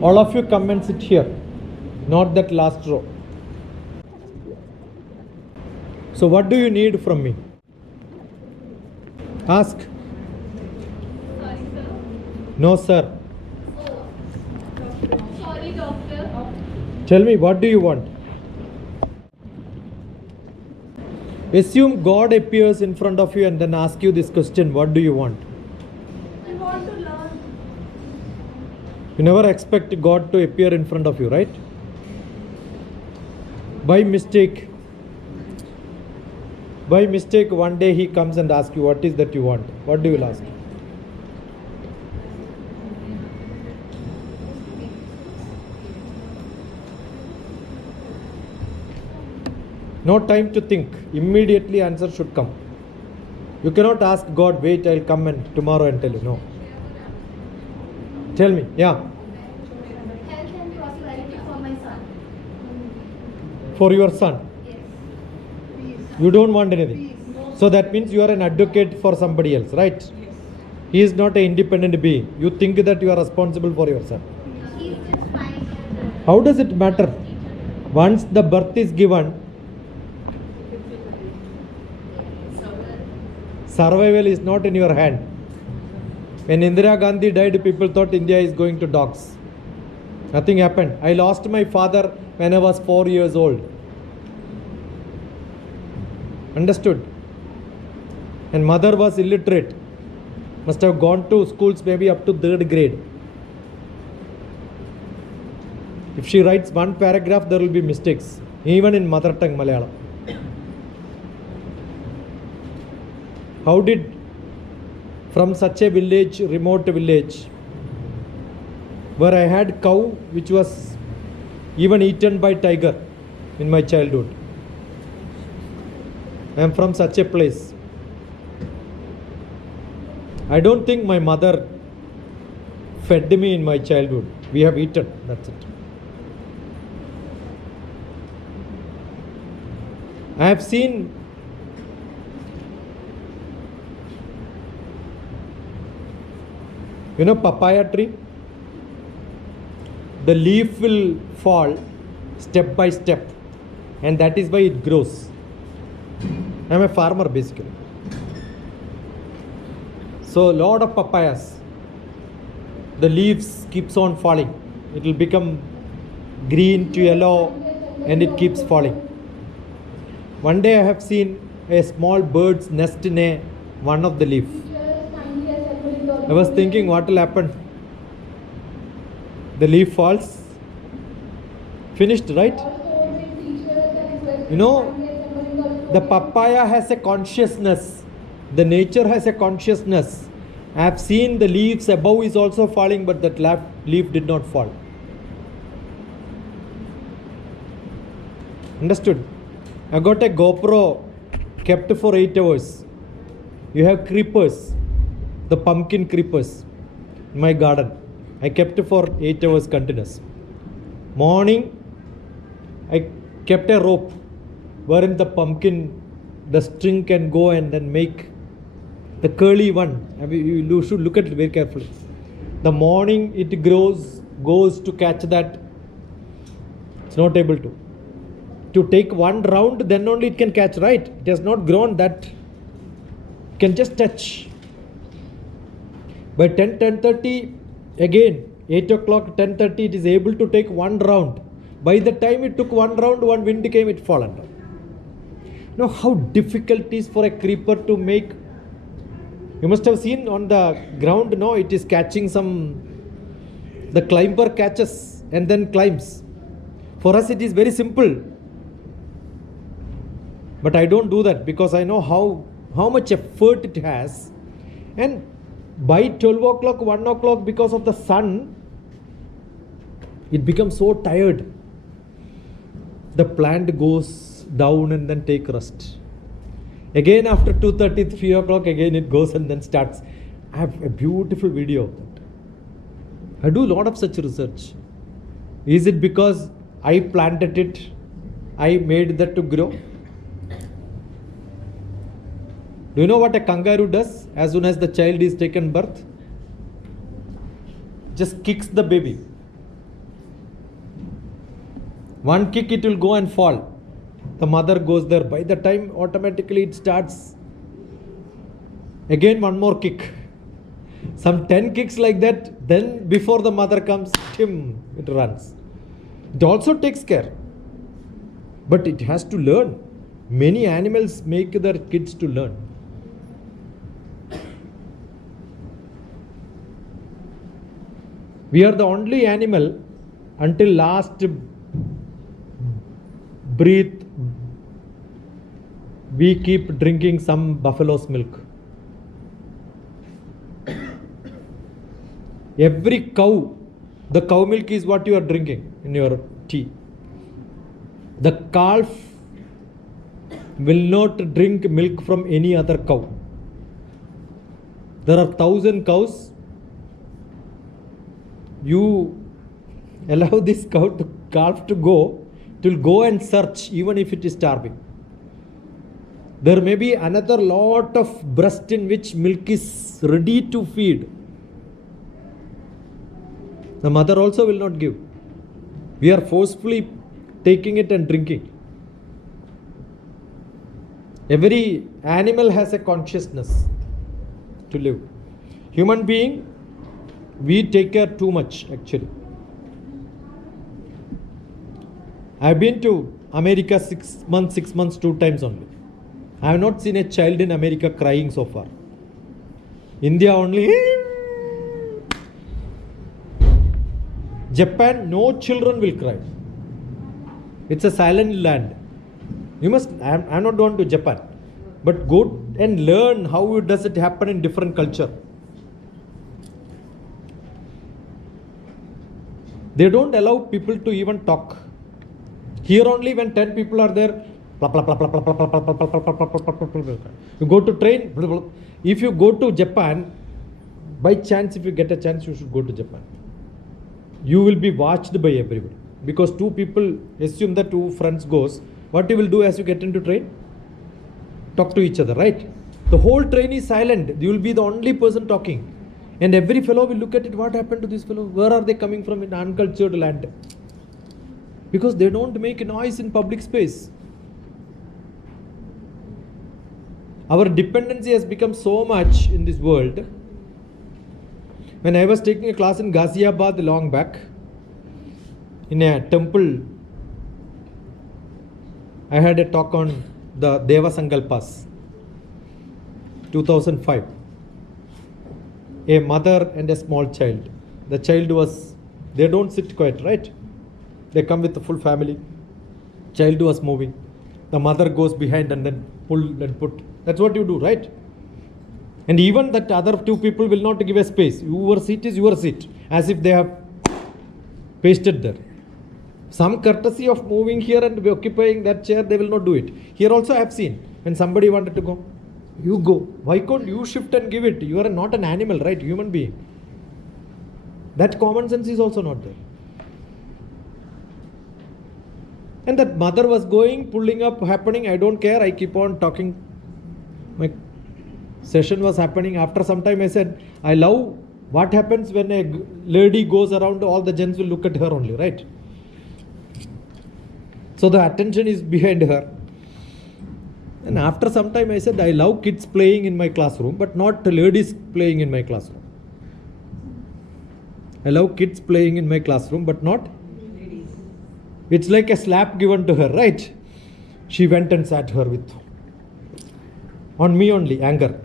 All of you come and sit here, not that last row. So what do you need from me? Ask. Sorry, sir. No, sir. Sorry, doctor. Tell me, what do you want? Assume God appears in front of you and then ask you this question, what do you want? I want to learn. You never expect God to appear in front of you, right? By mistake, one day he comes and asks you, what is that you want? What do you ask? No time to think. Immediately answer should come. You cannot ask God, wait, I'll come and tomorrow and tell you. No. Tell me. Yeah. Health and prosperity for my son. For your son. Yes. You don't want anything. So that means you are an advocate for somebody else, right? Yes. He is not an independent being. You think that you are responsible for your son. He's just fine. How does it matter? Once the birth is given, survival is not in your hand. When Indira Gandhi died, people thought India is going to dogs. Nothing happened. I lost my father when I was 4 years old. Understood? And mother was illiterate. Must have gone to schools maybe up to 3rd grade. If she writes one paragraph, there will be mistakes. Even in mother tongue Malayalam. How did, from such a village, remote village, where I had cow which was even eaten by tiger in my childhood. I am from such a place. I don't think my mother fed me in my childhood. We have eaten, that's it. I have seen papaya tree? The leaf will fall step by step, and that is why it grows. I am a farmer basically. So lot of papayas, the leaves keeps on falling. It will become green to yellow and it keeps falling. One day I have seen a small bird's nest in one of the leaf. I was thinking what will happen. The leaf falls. Finished, right? The papaya has a consciousness. The nature has a consciousness. I have seen the leaves above is also falling, but that leaf did not fall. Understood? I got a GoPro kept for 8 hours. You have creepers, the pumpkin creepers in my garden. I kept it for 8 hours continuous. Morning, I kept a rope wherein the pumpkin, the string can go and then make the curly one. You should look at it very carefully. The morning it grows, goes to catch that. It's not able to. To take one round, then only it can catch, right? It has not grown that. It can just touch. By 10:30, again, 8 o'clock, 10:30, it is able to take one round. By the time it took one round, one wind came, it fallen down. Now, how difficult it is for a creeper to make. You must have seen on the ground, no, it is catching the climber catches and then climbs. For us, it is very simple. But I don't do that because I know how much effort it has. And by 12 o'clock, 1 o'clock, because of the sun, it becomes so tired. The plant goes down and then take rest. Again after 2:30, 3 o'clock, again it goes and then starts. I have a beautiful video of that. I do a lot of such research. Is it because I planted it? I made that to grow? Do you know what a kangaroo does as soon as the child is taken birth? Just kicks the baby. One kick, it will go and fall. The mother goes there. By the time automatically it starts, again one more kick. Some 10 kicks like that, then before the mother comes, it runs. It also takes care. But it has to learn. Many animals make their kids to learn. We are the only animal until last breath we keep drinking some buffalo's milk. Every cow, the cow milk is what you are drinking in your tea. The calf will not drink milk from any other cow. There are 1,000 cows. You allow this calf to go, it will go and search even if it is starving. There may be another lot of breast in which milk is ready to feed. The mother also will not give. We are forcefully taking it and drinking. Every animal has a consciousness to live. Human being, we take care too much actually. I've been to America 6 months, 2 times only. I have not seen a child in America crying so far. India only. Japan, no children will cry. It's a silent land. You must, I'm not going to Japan, but go and learn how does it happen in different culture. They don't allow people to even talk. Here only when 10 people are there, you go to train. If you go to Japan, by chance, if you get a chance, you should go to Japan. You will be watched by everybody. Because 2 people, assume that 2 friends goes, what you will do as you get into train? Talk to each other, right? The whole train is silent. You will be the only person talking. And every fellow will look at it, what happened to this fellow? Where are they coming from in uncultured land? Because they don't make noise in public space. Our dependency has become so much in this world. When I was taking a class in Ghaziabad long back, in a temple, I had a talk on the Deva Sankalpas, 2005. A mother and a small child. The child was, they don't sit quiet, right? They come with the full family. Child was moving. The mother goes behind and then pull and put. That's what you do, right? And even that other 2 people will not give a space. Your seat is your seat. As if they have pasted there. Some courtesy of moving here and occupying that chair, they will not do it. Here also I have seen, when somebody wanted to go, you go. Why can't you shift and give it? You are not an animal, right? Human being. That common sense is also not there. And that mother was going, pulling up, happening. I don't care. I keep on talking. My session was happening. After some time I said, I love what happens when a lady goes around, all the gents will look at her only, right? So the attention is behind her. And after some time I said, I love kids playing in my classroom, but not ladies playing in my classroom. I love kids playing in my classroom, but not ladies. It's like a slap given to her, right? She went and sat her with, on me only, anger.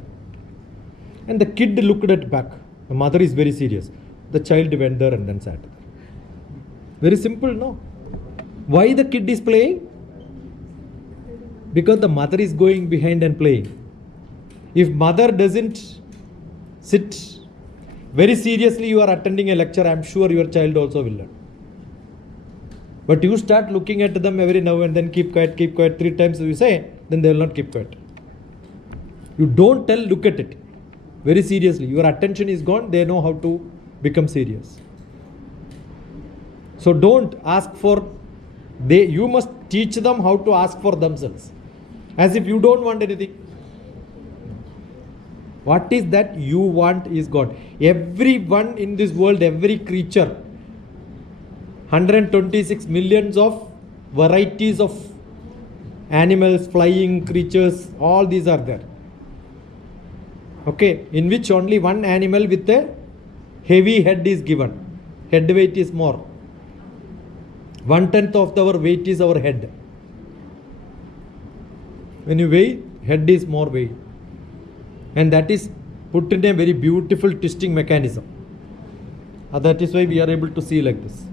And the kid looked at back. The mother is very serious. The child went there and then sat there. Very simple, no? Why the kid is playing? Because the mother is going behind and playing. If mother doesn't sit very seriously, you are attending a lecture, I am sure your child also will learn. But you start looking at them every now and then, keep quiet, 3 times you say, then they will not keep quiet. You don't tell, look at it very seriously. Your attention is gone, they know how to become serious. So don't ask for, you must teach them how to ask for themselves. As if you don't want anything. What is that you want is God. Everyone in this world, every creature, 126 millions of varieties of animals, flying creatures, all these are there. Okay, in which only one animal with a heavy head is given. Head weight is more. 1/10 of our weight is our head. When you weigh, head is more weight. And that is put in a very beautiful twisting mechanism. That is why we are able to see like this.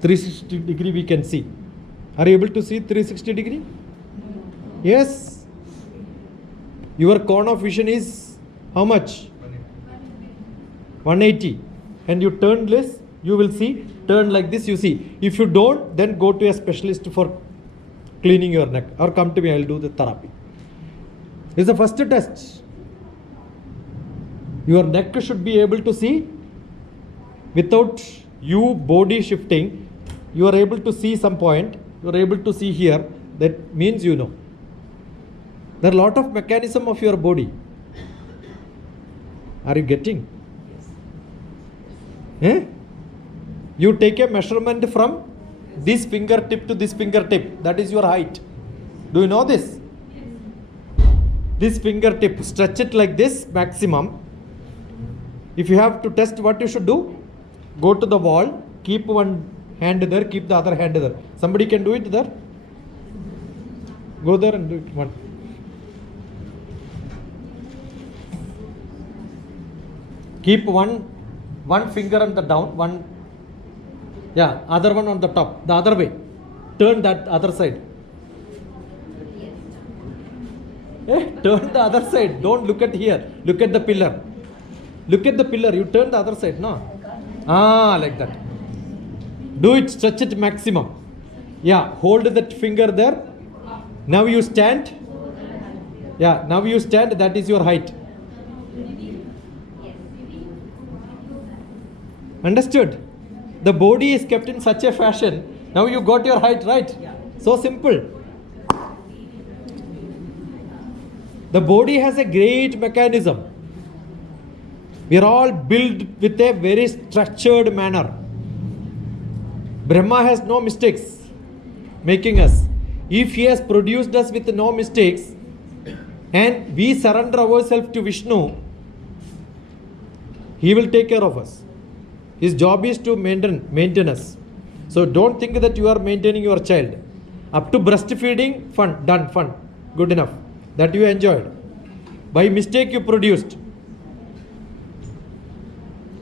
360 degree we can see. Are you able to see 360 degree? Yes. Your cone of vision is how much? 180. And you turn this, you will see. Turn like this, you see. If you don't, then go to a specialist for cleaning your neck. Or come to me, I will do the therapy. This is the first test. Your neck should be able to see without you body shifting. You are able to see some point. You are able to see here. That means you know. There are a lot of mechanism of your body. Are you getting? Eh? You take a measurement from this fingertip to this fingertip. That is your height. Do you know this? This fingertip, stretch it like this maximum. If you have to test, what you should do? Go to the wall, keep one hand there, keep the other hand there. Somebody can do it there? Go there and do it. One. Keep one finger on the down, one, yeah, other one on the top, the other way. Turn that other side. Turn the other side. Don't look at here. Look at the pillar. Look at the pillar. You turn the other side, no? Like that. Do it, stretch it maximum. Yeah, hold that finger there. Now you stand. Yeah, now you stand. That is your height. Understood? The body is kept in such a fashion. Now you got your height, right? So simple. The body has a great mechanism. We are all built with a very structured manner. Brahma has no mistakes making us. If he has produced us with no mistakes and we surrender ourselves to Vishnu, he will take care of us. His job is to maintain us. So don't think that you are maintaining your child. Up to breastfeeding, fun, done, fun, good enough. That you enjoyed. By mistake you produced.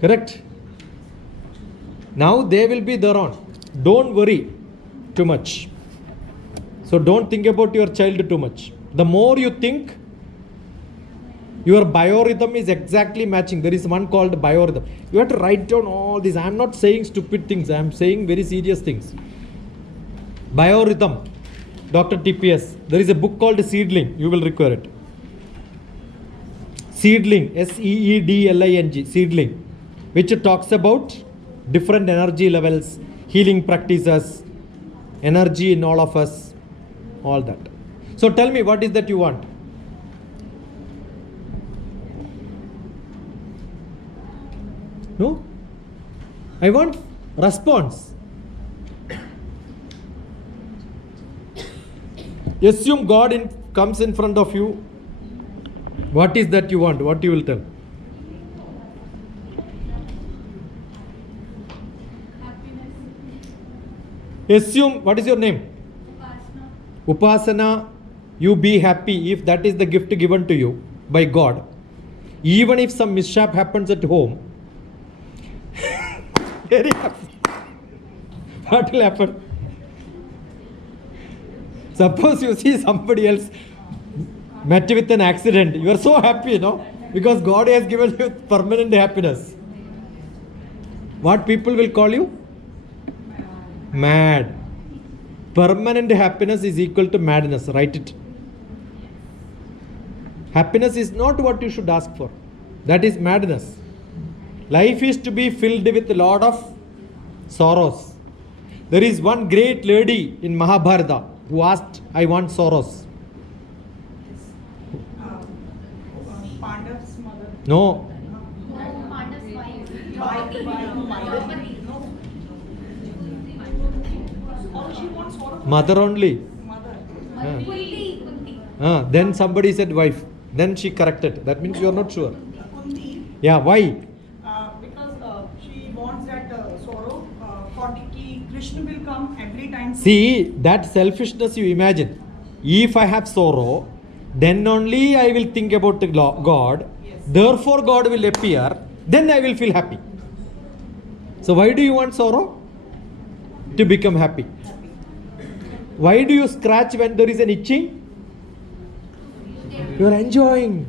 Correct? Now they will be their own. Don't worry too much. So don't think about your child too much. The more you think, your biorhythm is exactly matching. There is one called biorhythm. You have to write down all these. I am not saying stupid things. I am saying very serious things. Biorhythm. DrTPS. There is a book called Seedling. You will require it. Seedling. Seedling. Seedling. Which talks about different energy levels, healing practices, energy in all of us, all that. So tell me, what is that you want? No? I want response. Assume God comes in front of you. What is that you want? What you will tell? Assume, what is your name? Upasana. You be happy if that is the gift given to you by God. Even if some mishap happens at home, very happy. What will happen? Suppose you see somebody else met with an accident. You are so happy, no? Because God has given you permanent happiness. What people will call you? Mad. Permanent happiness is equal to madness. Write it. Happiness is not what you should ask for. That is madness. Life is to be filled with a lot of sorrows. There is one great lady in Mahabharata who asked, I want sorrows. Pandav's mother. No. Pandav's wife. Oh, she wants Mother only. Mother. Then somebody said wife. Then she corrected. That means you are not sure. Kunti. Yeah, why? Because she wants that sorrow. Krishna will come every time. See, that selfishness you imagine. If I have sorrow, then only I will think about the God. Yes. Therefore, God will appear. Then I will feel happy. So, why do you want sorrow? To become happy. Why do you scratch when there is an itching? You are enjoying.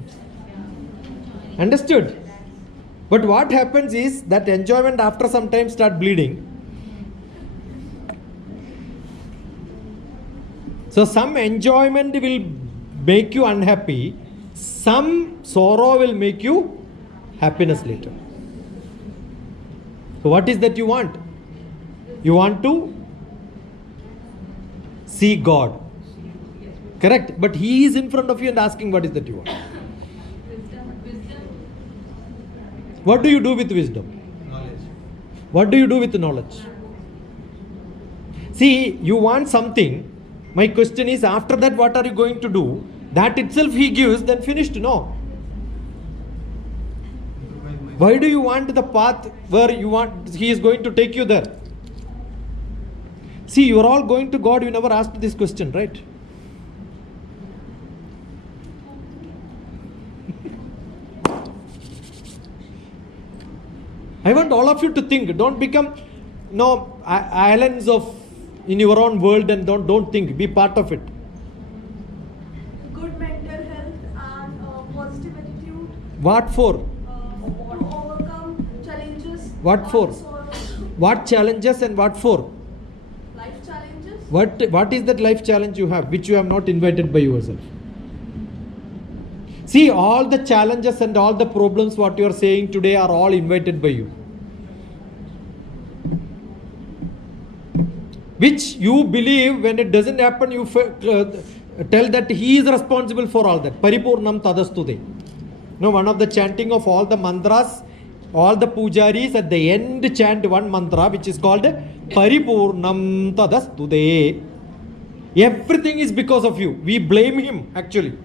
Understood? But what happens is that enjoyment after some time start bleeding. So some enjoyment will make you unhappy. Some sorrow will make you happiness later. So what is that you want? You want to see God. Correct? But He is in front of you and asking what is that you want. What do you do with wisdom? Knowledge. What do you do with knowledge? See, you want something. My question is, after that, what are you going to do? That itself He gives, then finished. No. Why do you want the path where you want He is going to take you there? See, you are all going to God. You never asked this question, right? I want all of you to think. Don't become islands of in your own world and don't think. Be part of it. Good mental health and positive attitude. What for? To overcome challenges. What or for? sorrows. What challenges and what for? Life challenges. What is that life challenge you have, which you have not invited by yourself? See, all the challenges and all the problems what you are saying today are all invited by you. Which you believe when it doesn't happen, you tell that He is responsible for all that. Paripurnam tadastude. No, one of the chanting of all the mantras, all the pujaris at the end chant one mantra which is called Paripurnam tadastude. Everything is because of you. We blame Him actually.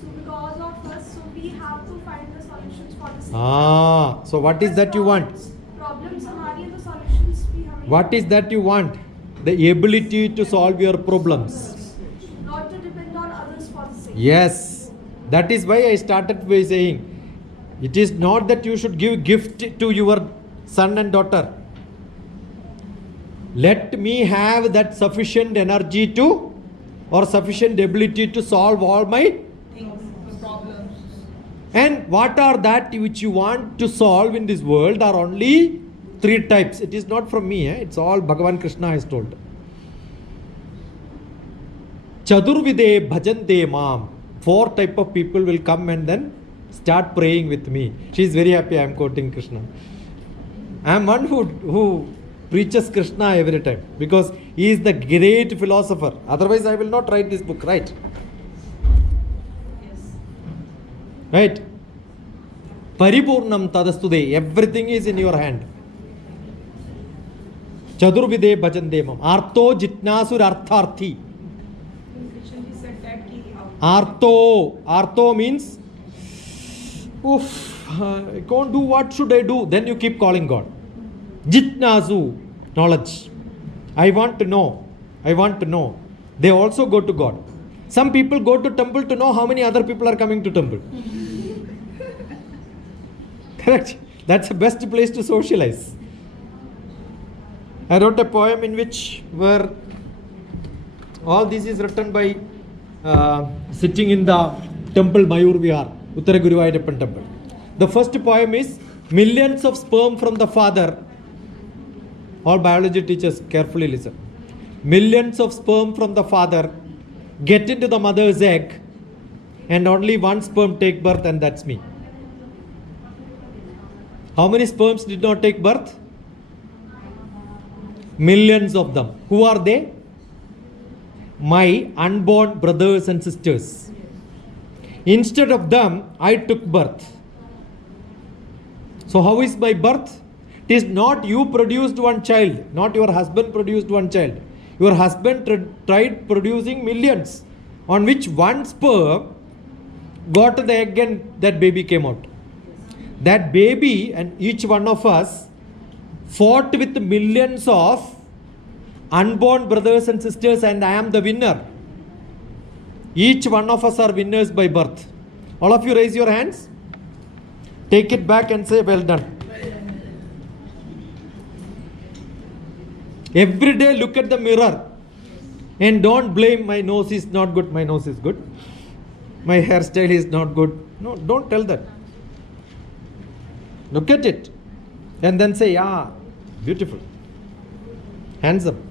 So because of us, so we have to find the solutions for the same. So what is that you want? Problems हमारी है तो solutions भी हमें. What is that you want? The ability to solve your problems. Not to depend on others for the same. Yes. That is why I started by saying, it is not that you should give gift to your son and daughter. Let me have that sufficient energy to, or sufficient ability to solve all my Problems. and what are that which you want to solve in this world are only 3 types. It is not from me, it's all Bhagavan Krishna has told. Chadurvide bhajante mam. 4 type of people will come and then start praying with me. She is very happy I am quoting Krishna. I am one who preaches Krishna every time because he is the great philosopher. Otherwise I will not write this book, right? Yes. Right? Paripurnam tadastude. Everything is in your hand. Chadurvide bhajandemam. Artho jitnasur artharthi. Recently said that he Artho means, I can't do, what should I do? Then you keep calling God. Jitnasu, knowledge. I want to know. They also go to God. Some people go to temple to know how many other people are coming to temple. Correct? That's the best place to socialize. I wrote a poem in which where all this is written by sitting in the temple Mayur Vihar, Uttara Guruvayurappan temple. The first poem is millions of sperm from the father. All biology teachers carefully listen. Millions of sperm from the father get into the mother's egg and only one sperm take birth, and that's me. How many sperms did not take birth? Millions of them. Who are they? My unborn brothers and sisters. Instead of them, I took birth. So how is my birth? It is not you produced one child, not your husband produced one child. Your husband tried producing millions, on which one sperm got the egg and that baby came out. That baby and each one of us fought with millions of unborn brothers and sisters, and I am the winner. Each one of us are winners by birth. All of you raise your hands. Take it back and say, well done. Every day look at the mirror and don't blame my nose is not good, my nose is good. My hairstyle is not good. No, don't tell that. Look at it and then say, yeah, beautiful, handsome.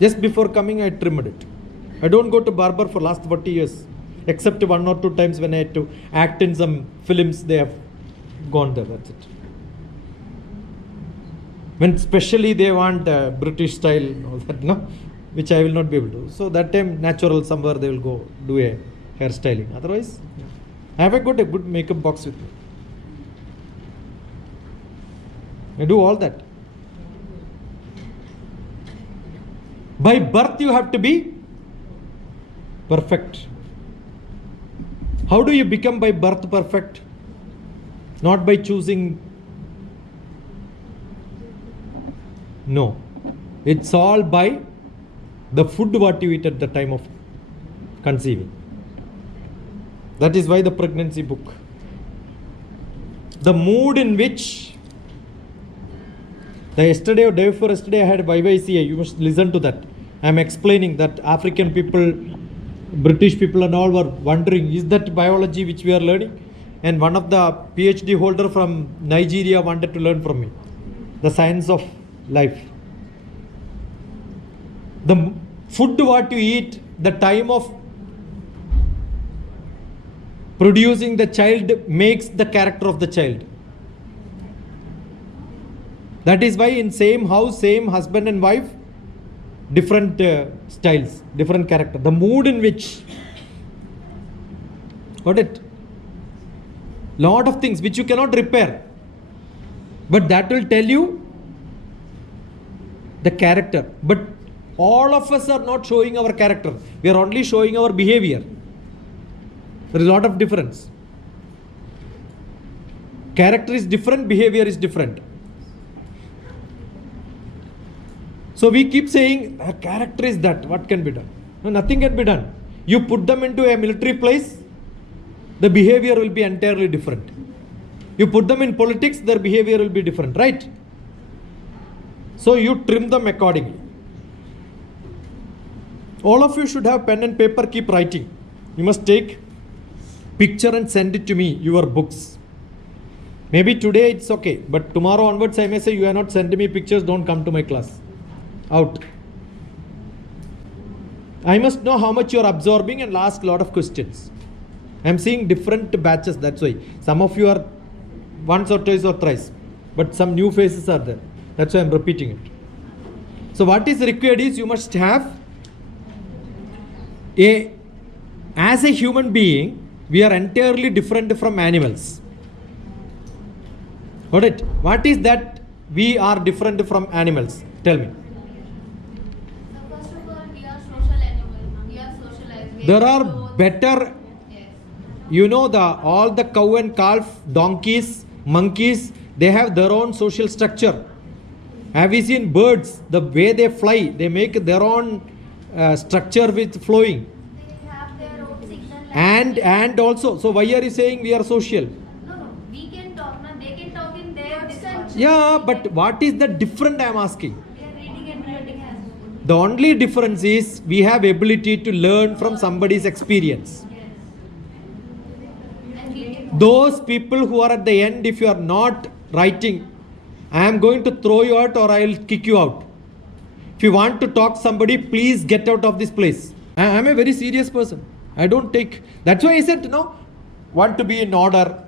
Just before coming, I trimmed it. I don't go to barber for last 40 years, except 1 or 2 times when I had to act in some films. They have gone there. That's it. When especially they want British style and all that, no, which I will not be able to. So that time, natural, somewhere they will go do a hairstyling. Otherwise, I have got a good makeup box with me. I do all that. By birth, you have to be perfect. How do you become by birth perfect? Not by choosing. No. It's all by the food what you eat at the time of conceiving. That is why the pregnancy book. The mood in which the yesterday or day before yesterday I had YYCA. You must listen to that. I am explaining that African people, British people and all were wondering, is that biology which we are learning? And one of the PhD holder from Nigeria wanted to learn from me. The science of life. The food what you eat, the time of producing the child makes the character of the child. That is why in same house, same husband and wife, different styles, different character. The mood in which, got it? Lot of things which you cannot repair, but that will tell you the character. But all of us are not showing our character. We are only showing our behavior. There is a lot of difference. Character is different, behavior is different. So we keep saying, her character is that, what can be done? No, nothing can be done. You put them into a military place, the behavior will be entirely different. You put them in politics, their behavior will be different, right? So you trim them accordingly. All of you should have pen and paper, keep writing. You must take picture and send it to me, your books. Maybe today it's okay, but tomorrow onwards I may say, you are not sending me pictures, don't come to my class. Out. I must know how much you are absorbing and ask a lot of questions. I am seeing different batches, that's why. Some of you are once or twice or thrice, but some new faces are there. That's why I am repeating it. So what is required is you must have as a human being, we are entirely different from animals. Got it? What is that we are different from animals? Tell me. First of all, we are social animals. We are socialized. There are better, Yes. you know, all the cow and calf, donkeys, monkeys, they have their own social structure. Have you seen birds? The way they fly, they make their own structure with flowing. They have their own signal. And also, so why are you saying we are social? No, we can talk. No, they can talk in their this. Yeah, but what is the different I am asking? We are reading and writing as well. The only difference is we have ability to learn from somebody's experience. Yes. And we can. Those people who are at the end, if you are not writing, I am going to throw you out or I will kick you out. If you want to talk somebody, please get out of this place. I am a very serious person. I don't take. That's why I said, no, want to be in order.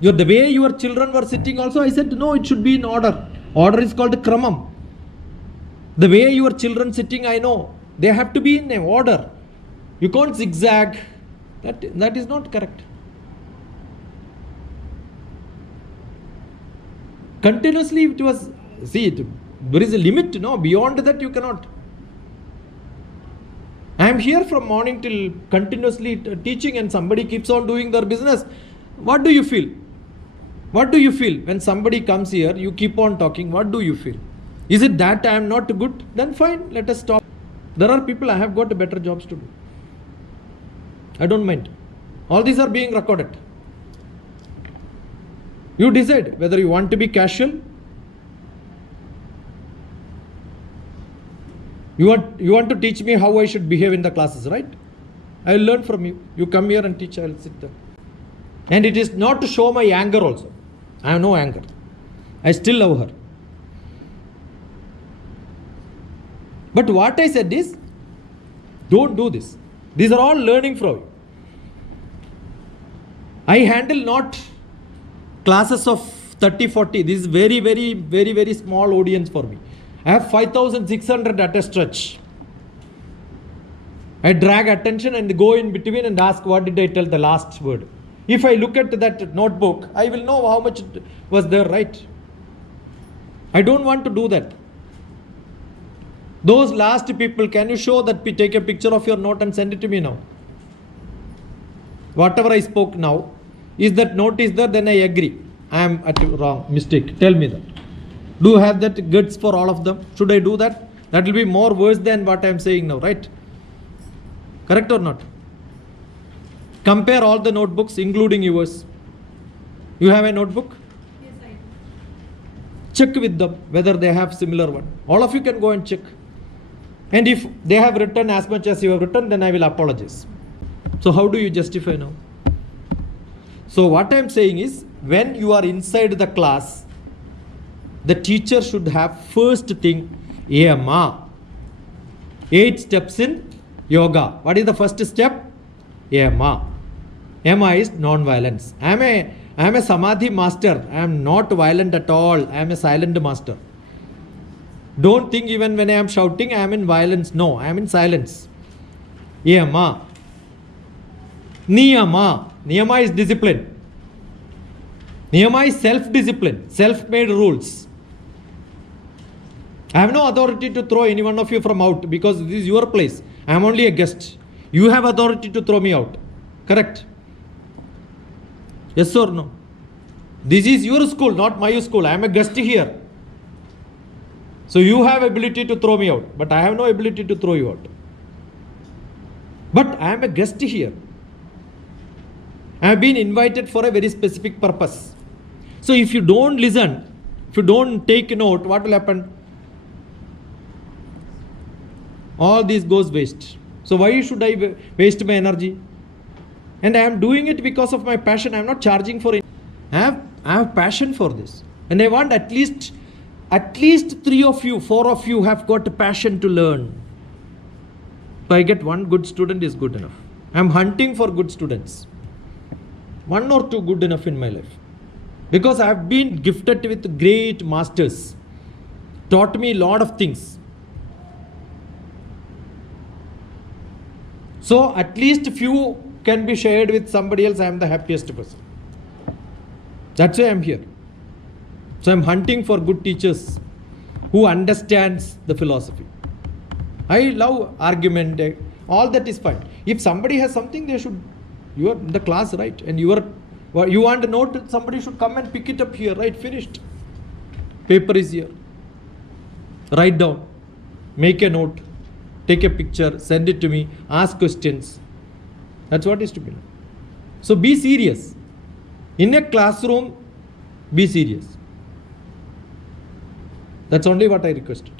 The way your children were sitting also, I said, no, it should be in order. Order is called kramam. The way your children sitting, I know, they have to be in order. You can't zigzag. That is not correct. Continuously it was, see it, There is a limit, no? Beyond that you cannot. I am here from morning till continuously teaching, and somebody keeps on doing their business. What do you feel? What do you feel when somebody comes here, you keep on talking? What do you feel? Is it that I am not good? Then fine, let us stop. There are people, I have got better jobs to do. I don't mind. All these are being recorded. You decide whether you want to be casual. You want to teach me how I should behave in the classes, right? I will learn from you. You come here and teach, I will sit there. And it is not to show my anger also. I have no anger. I still love her. But what I said is, don't do this. These are all learning from you. I handle not classes of 30, 40. This is very, very, very, very small audience for me. I have 5,600 at a stretch. I drag attention and go in between and ask, what did I tell the last word? If I look at that notebook, I will know how much was there, right? I don't want to do that. Those last people, can you show that, take a picture of your note and send it to me now? Whatever I spoke now, is that note is there, then I agree. I am at wrong, mistake. Tell me that. Do you have that guts for all of them? Should I do that? That will be more worse than what I am saying now, right? Correct or not? Compare all the notebooks, including yours. You have a notebook? Yes, I do. Check with them whether they have similar one. All of you can go and check. And if they have written as much as you have written, then I will apologize. So how do you justify now? So what I am saying is, when you are inside the class, the teacher should have first thing, yama. 8 steps in yoga. What is the first step? Yama. Yama is non-violence. I am a samadhi master. I am not violent at all. I am a silent master. Don't think even when I am shouting, I am in violence. No, I am in silence. Yama. Niyama. Niyama is discipline. Niyama is self-discipline, self-made rules. I have no authority to throw any one of you from out because this is your place. I am only a guest. You have authority to throw me out. Correct? Yes or no? This is your school, not my school. I am a guest here. So you have ability to throw me out, but I have no ability to throw you out. But I am a guest here. I have been invited for a very specific purpose. So if you don't listen, if you don't take note, what will happen? All this goes waste. So why should I waste my energy? And I am doing it because of my passion. I am not charging for it. I have passion for this. And I want at least 3 of you, 4 of you have got a passion to learn. If I get one good student is good enough. I am hunting for good students. 1 or 2 good enough in my life. Because I have been gifted with great masters. Taught me a lot of things. So at least few can be shared with somebody else. I am the happiest person. That's why I am here. So I am hunting for good teachers who understands the philosophy. I love argument. All that is fine. If somebody has something, they should. You are in the class, right? And you want a note, somebody should come and pick it up here, right? Finished. Paper is here. Write down. Make a note. Take a picture. Send it to me. Ask questions. That's what is to be done. So be serious. In a classroom, be serious. That's only what I requested.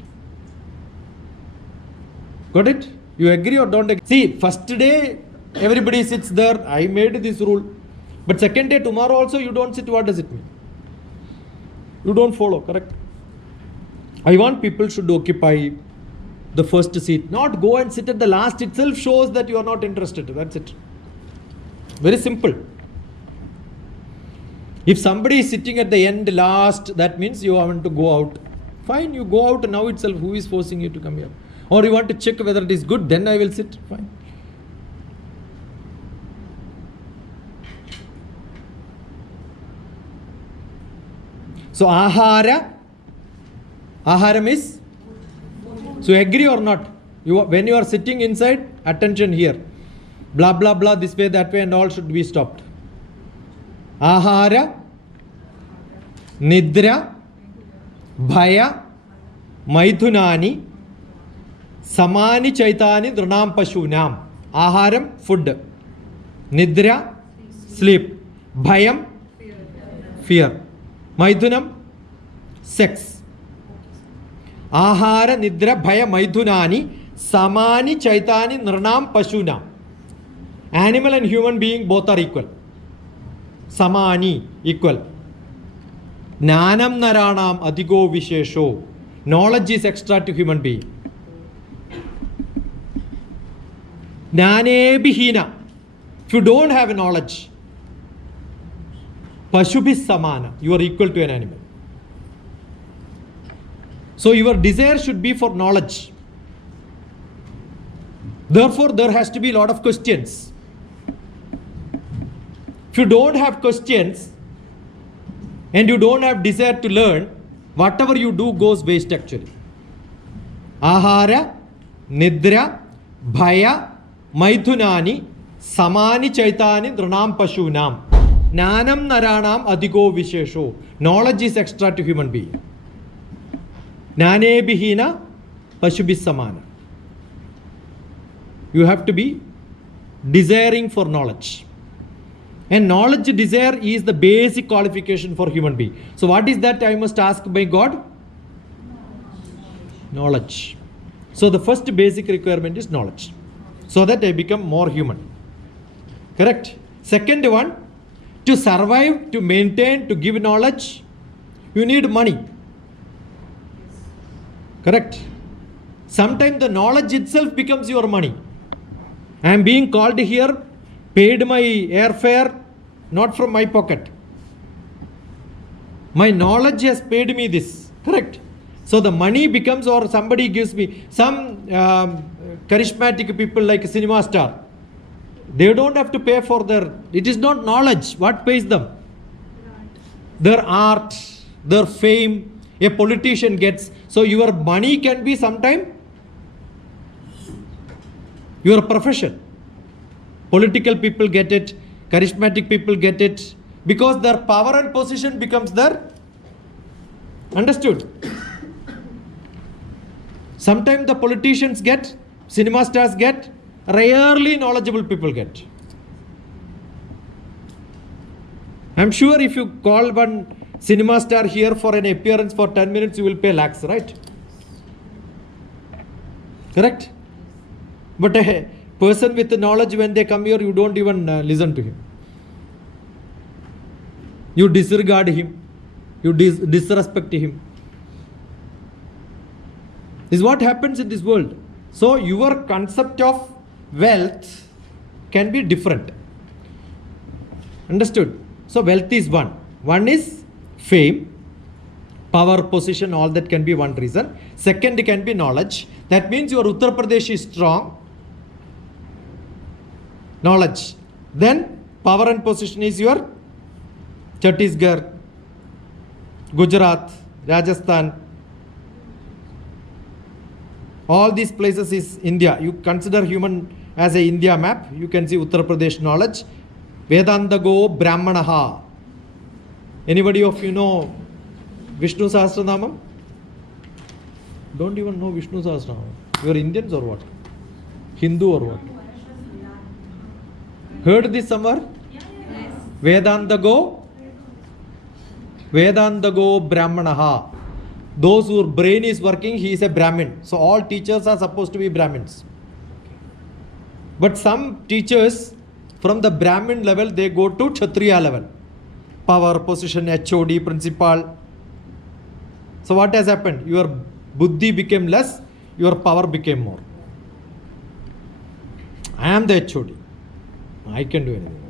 Got it? You agree or don't agree? See, first day, everybody sits there. I made this rule. But second day, tomorrow also, you don't sit. What does it mean? You don't follow, correct? I want people should occupy the first seat. Not go and sit at the last itself shows that you are not interested. That's it. Very simple. If somebody is sitting at the end last, that means you want to go out. Fine, you go out now itself. Who is forcing you to come here? Or you want to check whether it is good, then I will sit. Fine. So ahara, Aharam is? So agree or not? When you are sitting inside, attention here. Blah blah blah, this way, that way, and all should be stopped. Ahara, Nidra, Bhaya, Maithunani, Samani Chaitani, Dranam Pashunam. Aharam, food. Nidra, sleep. Bhayam, fear. Maithunam, sex. Ahara, Nidra, Bhaya, Maithunani, Samani Chaitani, Nranam Pashunam. Animal and human being both are equal. Samani, equal. Nanam Naranam Adigo Vishesho. Knowledge is extra to human being. Nane Bihina. If you don't have knowledge, Pashubhis Samana, you are equal to an animal. So your desire should be for knowledge. Therefore, there has to be a lot of questions. If you don't have questions and you don't have desire to learn, whatever you do goes waste actually. Ahara, Nidra, Bhaya, Maithunani, Samani Chaitani, Dranam Pashunam. Nanam Naranam Adigo Vishesho. Knowledge is extra to human being. Nane Bihina, Pashubhis Samana. You have to be desiring for knowledge. And knowledge desire is the basic qualification for human being. So what is that I must ask by God? Knowledge. So the first basic requirement is knowledge. So that I become more human. Correct? Second one, to survive, to maintain, to give knowledge, you need money. Correct? Sometimes the knowledge itself becomes your money. I am being called here, paid my airfare, not from my pocket. My knowledge has paid me this. Correct? So the money becomes, or somebody gives me, some charismatic people like a cinema star. They don't have to pay for their, it is not knowledge. What pays them? Their art, their fame, a politician gets. So your money can be sometime your profession. Political people get it, charismatic people get it, because their power and position becomes their, understood? Sometimes the politicians get, cinema stars get, rarely knowledgeable people get. I'm sure if you call one cinema star here for an appearance for 10 minutes, you will pay lakhs, right? Correct? But a person with knowledge, when they come here, you don't even listen to him. You disregard him. You disrespect him. This is what happens in this world. So your concept of wealth can be different. Understood? So wealth is one. One is fame, power, position, all that can be one reason. Second can be knowledge. That means your Uttar Pradesh is strong. Knowledge. Then power and position is your Chhattisgarh, Gujarat, Rajasthan. All these places is India. You consider human as a India map. You can see Uttar Pradesh knowledge. Vedanta go Brahmanaha. Anybody of you know Vishnu Sahasranamam? Don't even know Vishnu Sahasranamam. You are Indians or what? Hindu or what? Heard this somewhere? Yes. Vedanta go Brahmanaha. Those whose brain is working, he is a Brahmin. So all teachers are supposed to be Brahmins. But some teachers from the Brahmin level, they go to Kshatriya level. Power, position, HOD, principal. So what has happened? Your buddhi became less, your power became more. I am the HOD. I can do anything.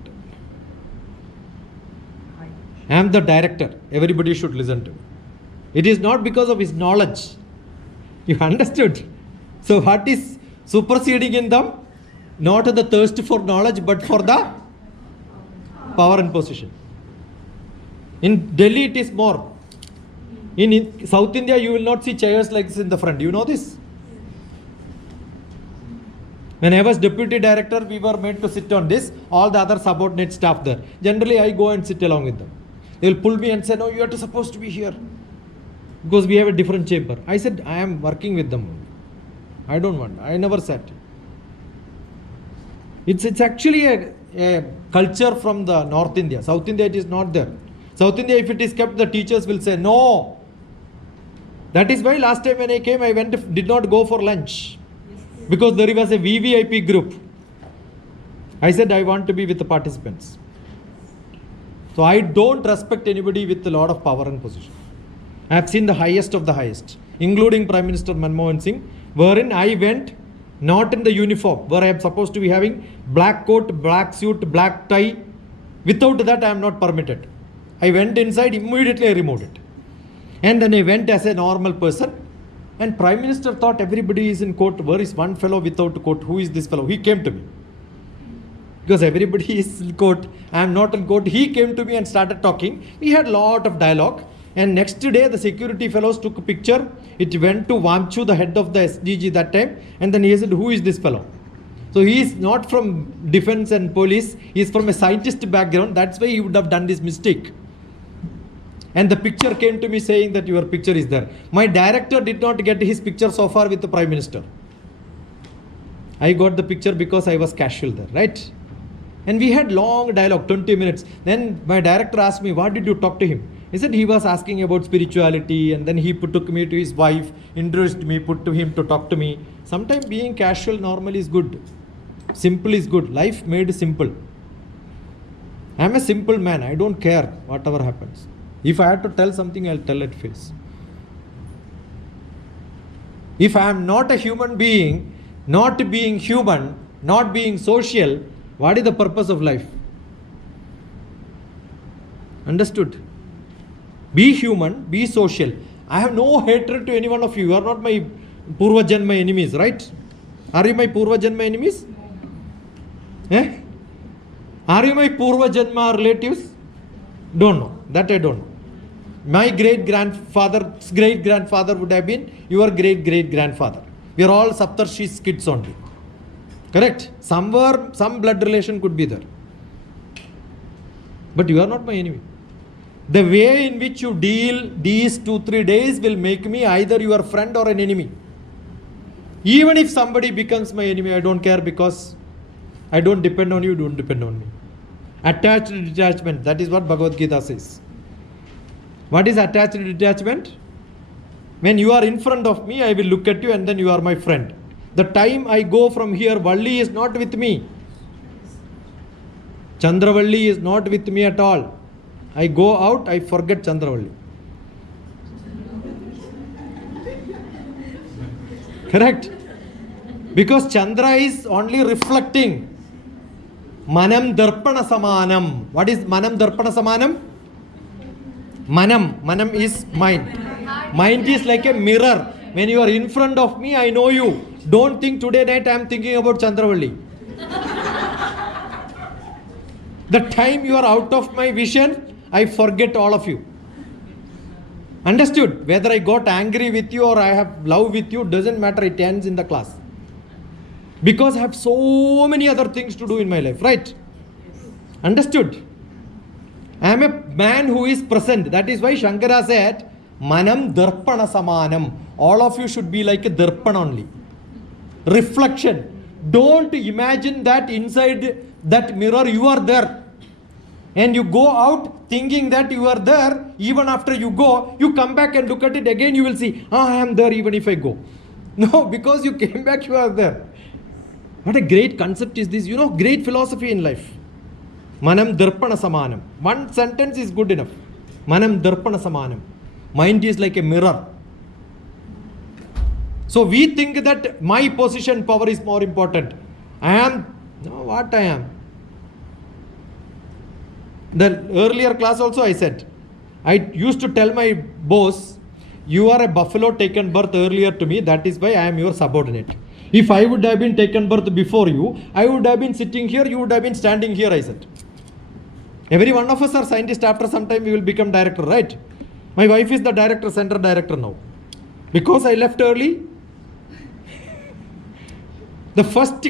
I am the director. Everybody should listen to me. It is not because of his knowledge. You understood? So what is superseding in them? Not the thirst for knowledge, but for the power and position. In Delhi it is more. In South India, you will not see chairs like this in the front. You know this? When I was deputy director, we were made to sit on this, all the other subordinate staff there. Generally, I go and sit along with them. They will pull me and say, no, you are supposed to be here. Because we have a different chamber. I said, I am working with them. I don't want. I never sat. It's actually a culture from the North India. South India, it is not there. South India, if it is kept, the teachers will say, no. That is why last time when I came, I did not go for lunch. Because there was a VVIP group. I said, I want to be with the participants. So I don't respect anybody with a lot of power and position. I have seen the highest of the highest, including Prime Minister Manmohan Singh, wherein I went not in the uniform, where I am supposed to be having black coat, black suit, black tie. Without that, I am not permitted. I went inside, immediately I removed it. And then I went as a normal person. And Prime Minister thought everybody is in court. Where is one fellow without coat? Who is this fellow? He came to me. Because everybody is in court. I am not in court. He came to me and started talking. We had a lot of dialogue. And next day, the security fellows took a picture. It went to Vamchu, the head of the SDG that time. And then he said, who is this fellow? So he is not from defense and police. He is from a scientist background. That's why he would have done this mistake. And the picture came to me saying that your picture is there. My director did not get his picture so far with the Prime Minister. I got the picture because I was casual there, right? And we had long dialogue, 20 minutes. Then my director asked me, what did you talk to him? He said he was asking about spirituality, and then he took me to his wife, introduced me, put to him to talk to me. Sometimes being casual normally is good. Simple is good. Life made simple. I am a simple man. I don't care whatever happens. If I have to tell something, I'll tell it face. If I am not a human being, not being human, not being social, what is the purpose of life? Understood? Be human, be social. I have no hatred to any one of you. You are not my Purva Janma enemies, right? Are you my Purva Janma enemies? Eh? Are you my Purva Janma relatives? Don't know. That I don't know. My great-grandfather's great-grandfather would have been your great-great-grandfather. We are all Saptarshis kids only. Correct? Somewhere, some blood relation could be there. But you are not my enemy. The way in which you deal these 2-3 days will make me either your friend or an enemy. Even if somebody becomes my enemy, I don't care, because I don't depend on you, don't depend on me. Attached detachment, that is what Bhagavad Gita says. What is attached detachment? When you are in front of me, I will look at you and then you are my friend. The time I go from here, Valli is not with me. Chandravalli is not with me at all. I go out, I forget Chandravalli. Correct? Because Chandra is only reflecting. Manam Darpana Samanam. What is Manam Darpana Samanam? Manam is mind. Mind is like a mirror. When you are in front of me, I know you. Don't think today night I am thinking about Chandravalli. The time you are out of my vision, I forget all of you. Understood? Whether I got angry with you or I have love with you, doesn't matter. It ends in the class. Because I have so many other things to do in my life, right? Understood? I am a man who is present. That is why Shankara said, Manam Darpana Samanam. All of you should be like a Darpan only. Reflection. Don't imagine that inside that mirror you are there. And you go out thinking that you are there. Even after you go, you come back and look at it again, you will see, I am there even if I go. No, because you came back, you are there. What a great concept is this. You know, great philosophy in life. Manam Darpana Samanam. One sentence is good enough. Manam Darpana Samanam. Mind is like a mirror. So we think that my position, power is more important. I am, no, what I am. The earlier class also I said, I used to tell my boss, you are a buffalo taken birth earlier to me, that is why I am your subordinate. If I would have been taken birth before you, I would have been sitting here, you would have been standing here, I said. Every one of us are scientists. After some time we will become director, right? My wife is the director, center director now. Because I left early, the first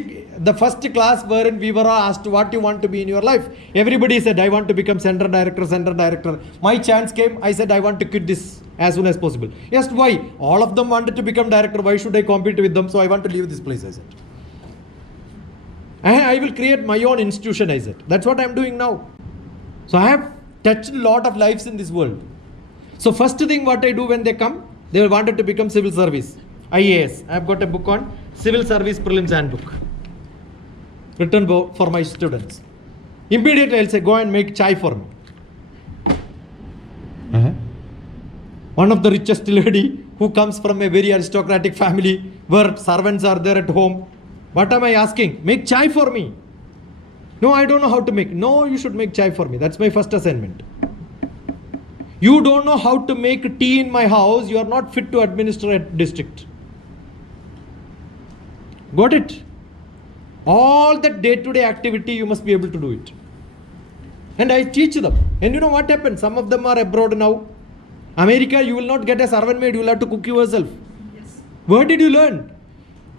class wherein we were asked what you want to be in your life, everybody said, I want to become center director. My chance came, I said, I want to quit this as soon as possible. Yes, why? All of them wanted to become director. Why should I compete with them? So I want to leave this place, I said. I will create my own institution, I said. That's what I'm doing now. So I have touched a lot of lives in this world. So first thing what I do when they come, they wanted to become civil service, IAS. I have got a book on Civil Service Prelims Handbook, written for my students. Immediately I'll say, go and make chai for me. One of the richest lady who comes from a very aristocratic family where servants are there at home. What am I asking? Make chai for me. No, I don't know how to make. No, you should make chai for me. That's my first assignment. You don't know how to make tea in my house. You are not fit to administer a district. Got it? All that day-to-day activity, you must be able to do it. And I teach them. And you know what happens? Some of them are abroad now. America, you will not get a servant maid. You will have to cook yourself. Yes. Where did you learn?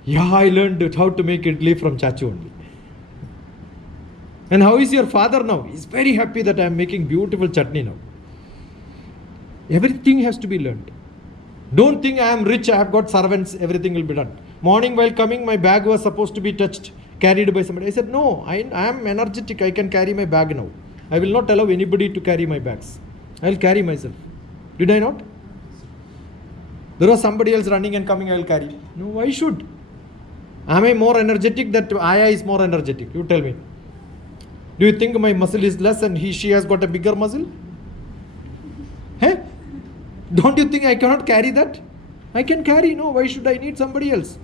Yeah, I learned how to make idli from Chachu only. And how is your father now? He's very happy that I am making beautiful chutney now. Everything has to be learned. Don't think I am rich, I have got servants, everything will be done. Morning while coming, my bag was supposed to be carried by somebody. I said, no, I am energetic, I can carry my bag now. I will not allow anybody to carry my bags. I will carry myself. Did I not? There was somebody else running and coming, I will carry. No, why should? Am I more energetic? That Aya is more energetic. You tell me. Do you think my muscle is less and she has got a bigger muscle? Hey? Don't you think I cannot carry that? I can carry. No, why should I need somebody else?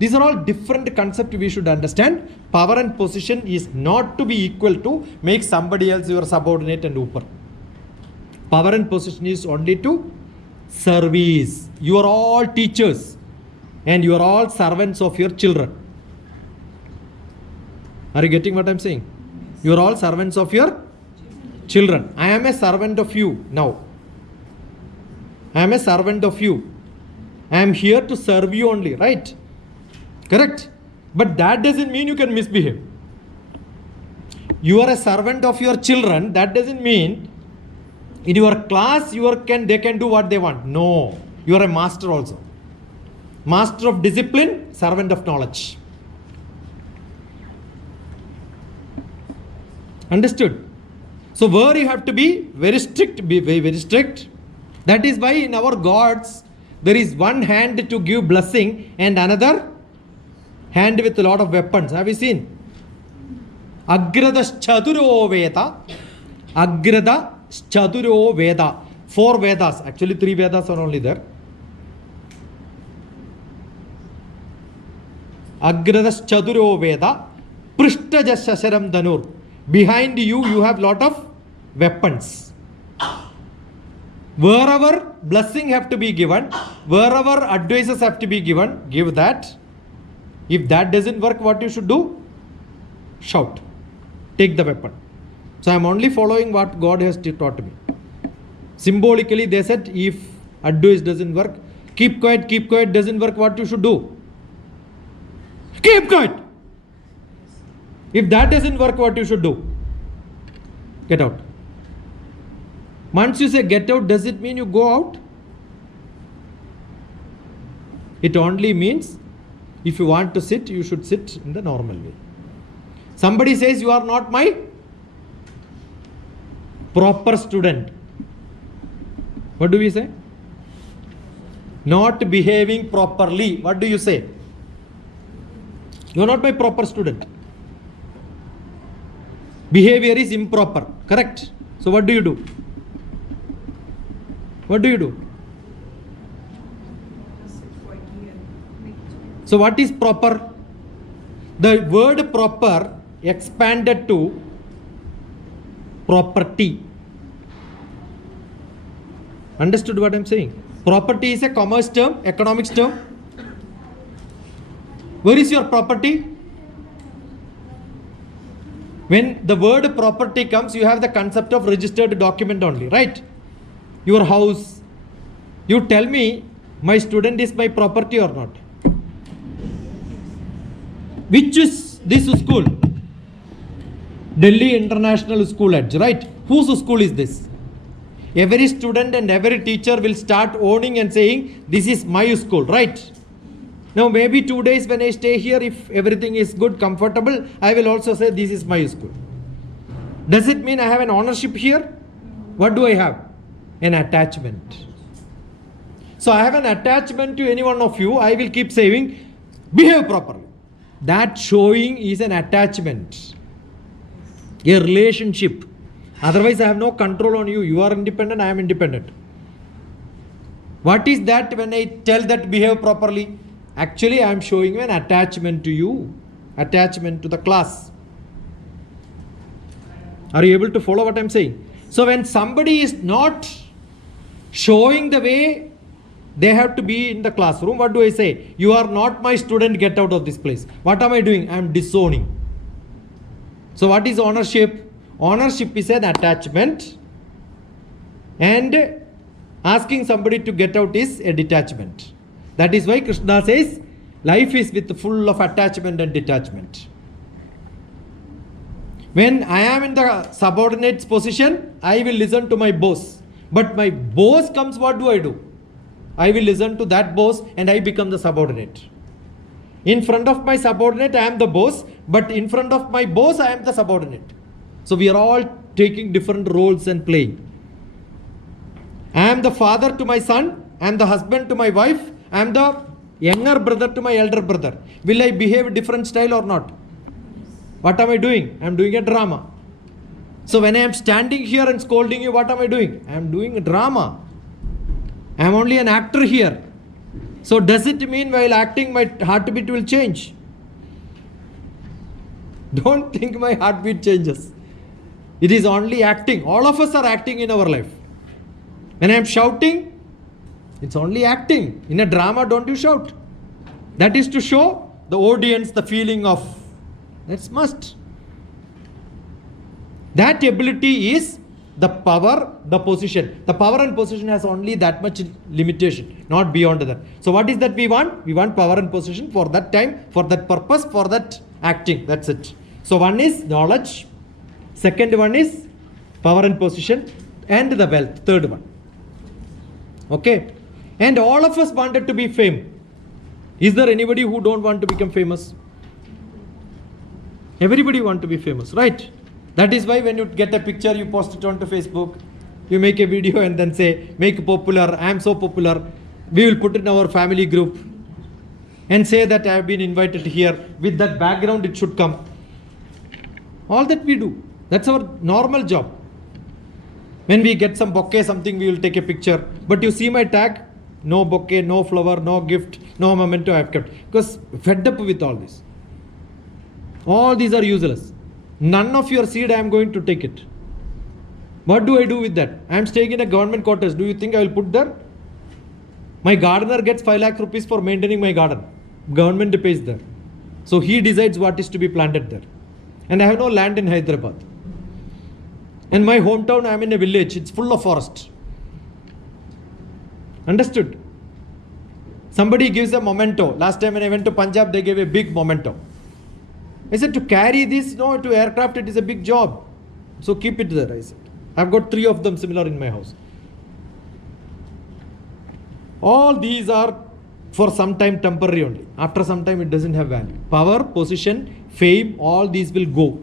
These are all different concepts we should understand. Power and position is not to be equal to make somebody else your subordinate and upper. Power and position is only to service. You are all teachers and you are all servants of your children. Are you getting what I am saying? You are all servants of your children. I am a servant of you now. I am a servant of you. I am here to serve you only, right? Correct? But that doesn't mean you can misbehave. You are a servant of your children. That doesn't mean in your class they can do what they want. No. You are a master also. Master of discipline, servant of knowledge. Understood? So where you have to be very strict, be very, very strict. That is why in our gods, there is one hand to give blessing and another hand with a lot of weapons. Have you seen? Agrada Chaduro Veda. Agrada Chaduro Veda. 4 Vedas. Actually 3 Vedas are only there. Agrada Chaduro Veda. Prishtaja Shasharam Danur. Behind you, you have lot of weapons. Wherever blessing have to be given, wherever advices have to be given, give that. If that doesn't work, what you should do? Shout. Take the weapon. So I am only following what God has taught me. Symbolically, they said, if advice doesn't work, keep quiet, doesn't work, what you should do? Keep quiet. If that doesn't work, what you should do? Get out. Once you say get out, does it mean you go out? It only means if you want to sit, you should sit in the normal way. Somebody says you are not my proper student. What do we say? Not behaving properly. What do you say? You are not my proper student. Behavior is improper. Correct? So what do you do? What do you do? So what is proper? The word proper expanded to property. Understood what I am saying? Property is a commerce term, economics term. Where is your property? When the word property comes, you have the concept of registered document only, right? Your house, You tell me, my student is my property or not? Which is this school? Delhi International School Edge, right? Whose school is this? Every student and every teacher will start owning and saying, this is my school, right? Now maybe 2 days when I stay here, if everything is good, comfortable, I will also say this is my school. Does it mean I have an ownership here? What do I have? An attachment. So I have an attachment to any one of you. I will keep saying, behave properly. That showing is an attachment, a relationship. Otherwise I have no control on you. You are independent, I am independent. What is that when I tell that behave properly? Actually I am showing you an attachment to you, attachment to the class. Are you able to follow what I am saying? So when somebody is not showing the way they have to be in the classroom, what do I say? You are not my student, get out of this place. What am I doing? I am disowning. So what is ownership? Ownership is an attachment, and asking somebody to get out is a detachment. That is why Krishna says life is full of attachment and detachment. When I am in the subordinate's position, I will listen to my boss. But my boss comes, what do? I will listen to that boss and I become the subordinate. In front of my subordinate, I am the boss, but in front of my boss, I am the subordinate. So we are all taking different roles and playing. I am the father to my son, I am the husband to my wife, I am the younger brother to my elder brother. Will I behave different style or not? What am I doing? I am doing a drama. So when I am standing here and scolding you, what am I doing? I am doing a drama. I am only an actor here. So does it mean while acting my heartbeat will change? Don't think my heartbeat changes. It is only acting. All of us are acting in our life. When I am shouting, it's only acting. In a drama, don't you shout. That is to show the audience the feeling of, that's must. That ability is the power, the position. The power and position has only that much limitation, not beyond that. So what is that we want? We want power and position for that time, for that purpose, for that acting. That's it. So one is knowledge. Second one is power and position, and the wealth. Third one. Okay. And all of us wanted to be famous. Is there anybody who don't want to become famous? Everybody want to be famous, right? That is why when you get a picture, you post it onto Facebook, you make a video and then say, make popular, I am so popular. We will put it in our family group and say that I have been invited here. With that background, it should come. All that we do. That's our normal job. When we get some bouquet, something, we will take a picture. But you see my tag, no bouquet, no flower, no gift, no memento I have kept. Because fed up with all this. All these are useless. None of your seed I am going to take it. What do I do with that? I am staying in a government quarters. Do you think I will put there? My gardener gets 5 lakh rupees for maintaining my garden. Government pays there. So he decides what is to be planted there. And I have no land in Hyderabad. And my hometown, I am in a village. It's full of forest. Understood? Somebody gives a memento. Last time when I went to Punjab, they gave a big memento. I said, to carry this, no, to aircraft, it is a big job. So keep it there, I said. I've got 3 of them similar in my house. All these are for some time temporary only. After some time, it doesn't have value. Power, position, fame, all these will go.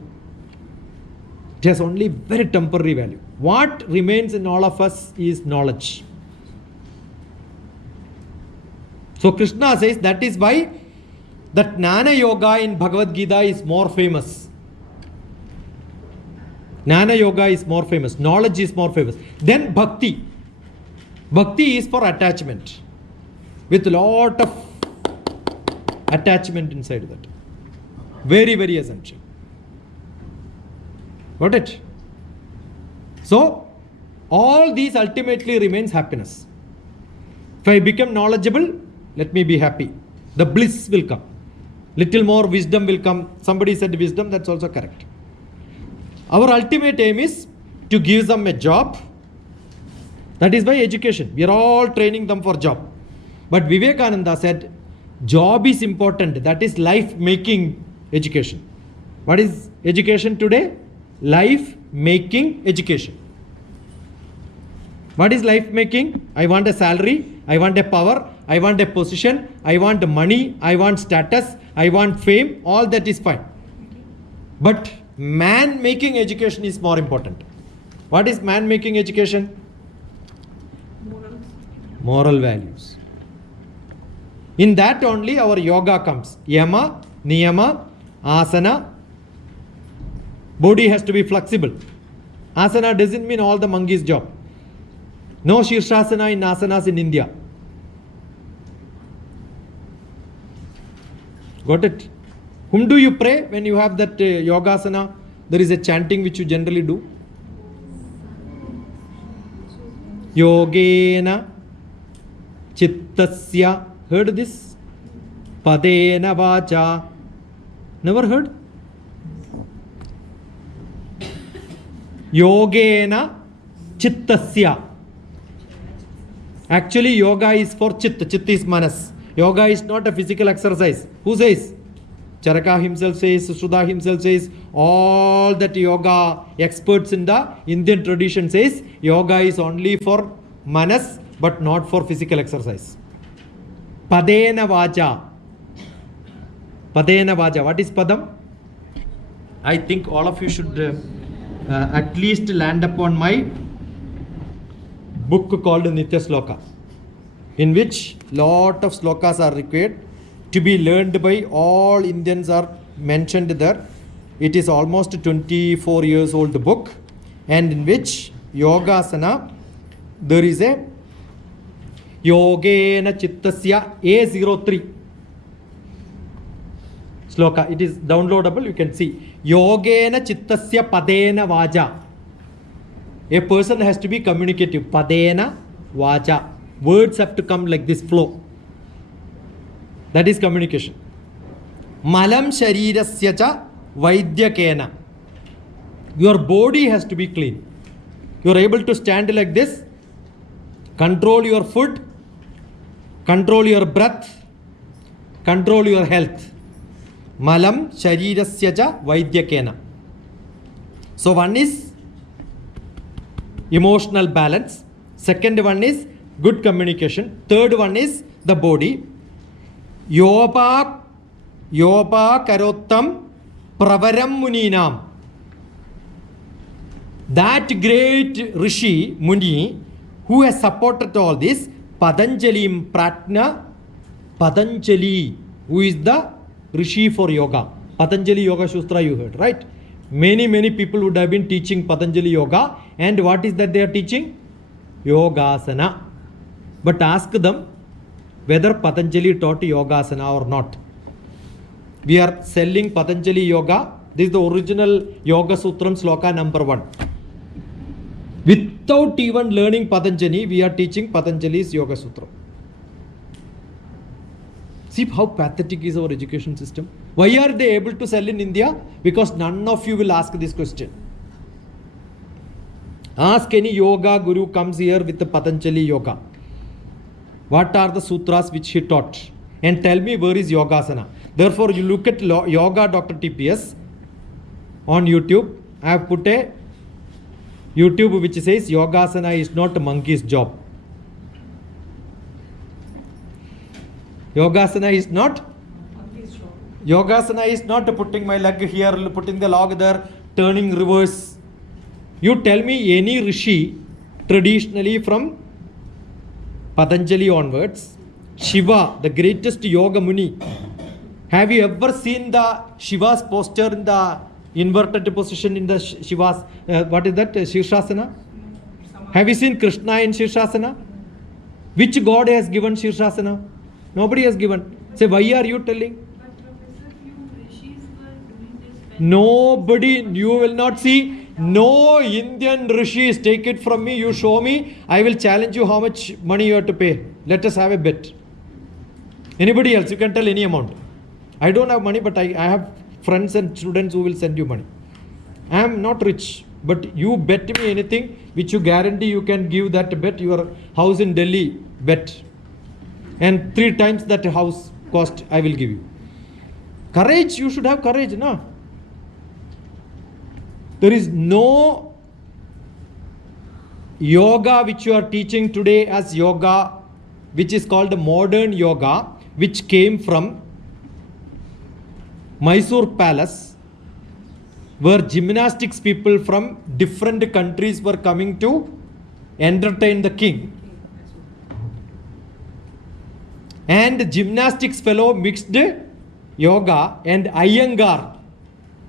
It has only very temporary value. What remains in all of us is knowledge. So Krishna says that is why that Jnana Yoga in Bhagavad Gita is more famous. Jnana Yoga is more famous. Knowledge is more famous. Then Bhakti. Bhakti is for attachment. With a lot of attachment inside that. Very, very essential. Got it? So, all these ultimately remains happiness. If I become knowledgeable, let me be happy. The bliss will come. Little more wisdom will come. Somebody said wisdom, that's also correct. Our ultimate aim is to give them a job That is why education. We are all training them for job. But Vivekananda said, job is important. That is life-making education. What is education today? Life-making education. What is life-making? I want a salary. I want a power. I want a position. I want money. I want status. I want fame. All that is fine. But man-making education is more important. What is man-making education? Moral values. In that only our yoga comes. Yama, niyama, asana. Body has to be flexible. Asana doesn't mean all the monkey's job. No Shirshasana in asanas in India. Got it? Whom do you pray when you have that yogasana? There is a chanting which you generally do. Yogena Chittasya. Heard this? Padena Vacha. Never heard? Yogena Chittasya. Actually, yoga is for Chitta. Chitta is Manas. Yoga is not a physical exercise. Who says? Dwaraka himself says, Sraddha himself says, all that yoga experts in the Indian tradition says, yoga is only for Manas but not for physical exercise. Padena Vacha. Padena Vacha. What is Padam? I think all of you should at least land upon my book called Nitya Sloka, in which lot of slokas are required to be learned by all Indians are mentioned there. It is almost 24 years old book, and in which Yogasana there is a Yogena Chittasya A03 sloka. It is downloadable, you can see. Yogena Chittasya Padena Vaja. A person has to be communicative. Padena Vaja. Words have to come like this flow. That is communication. Malam Sharirasya cha Vaidyakena. Your body has to be clean. You are able to stand like this, control your food, control your breath, control your health. Malam Sharirasya cha Vaidyakena. So one is emotional balance. Second one is good communication. Third one is the body. Yopa Karottam Pravaram Muninam. That great Rishi Muni who has supported all this, Patanjalim Pratna. Patanjali, who is the Rishi for yoga. Patanjali Yoga Shustra you heard, right? Many people would have been teaching Patanjali Yoga, and what is that they are teaching? Yogasana. But ask them whether Patanjali taught Yogasana or not. We are selling Patanjali Yoga. This is the original Yoga Sutram Sloka number 1. Without even learning Patanjali, we are teaching Patanjali's Yoga Sutram. See how pathetic is our education system. Why are they able to sell in India? Because none of you will ask this question. Ask any yoga guru comes here with the Patanjali Yoga. What are the sutras which he taught? And tell me where is Yogasana. Therefore, you look at Yoga DrTPS on YouTube. I have put a YouTube which says Yogasana is not a monkey's job. Yogasana is not. Yogasana is not putting my leg here, putting the log there, turning reverse. You tell me any Rishi traditionally from Patanjali onwards, Shiva, the greatest yoga muni. Have you ever seen the Shiva's posture in the inverted position in the Shiva's, what is that, Shirshasana? Have you seen Krishna in Shirshasana? Which god has given Shirshasana? Nobody has given. Say, why are you telling? But Professor, few rishis were doing this. Nobody, you will not see. No Indian rishis, take it from me, you show me, I will challenge you how much money you have to pay. Let us have a bet. Anybody else, you can tell any amount. I don't have money, but I have friends and students who will send you money. I am not rich, But you bet me anything which you guarantee you can give that bet, your house in Delhi bet. And 3 times that house cost I will give you. Courage, you should have courage, no? There is no yoga which you are teaching today as yoga, which is called modern yoga, which came from Mysore Palace, where gymnastics people from different countries were coming to entertain the king. And gymnastics fellow mixed yoga, and Iyengar,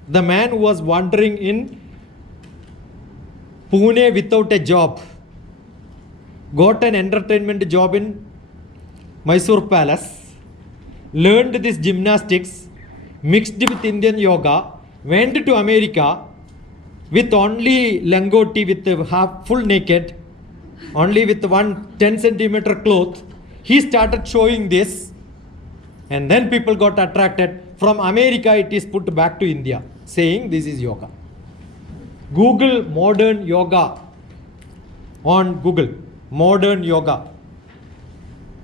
the man who was wandering in Pune without a job, got an entertainment job in Mysore Palace, learned this gymnastics, mixed with Indian yoga, went to America with only langoti, with half full naked, only with one 10 centimeter cloth. He started showing this, and then people got attracted. From America it is put back to India, saying this is yoga. Google modern yoga on Google, modern yoga.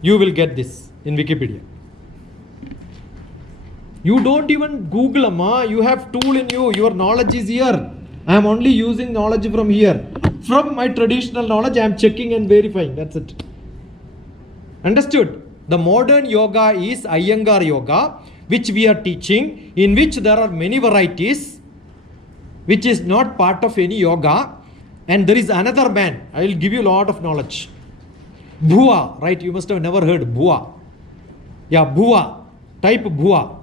You will get this in Wikipedia. You don't even Google, amma. You have tool in you. Your knowledge is here. I am only using knowledge from here. From my traditional knowledge, I am checking and verifying. That's it. Understood? The modern yoga is Iyengar yoga, which we are teaching, in which there are many varieties, which is not part of any yoga. And there is another man. I will give you a lot of knowledge. Bhua, right? You must have never heard Bhua. Yeah, Bhua. Type Bhua.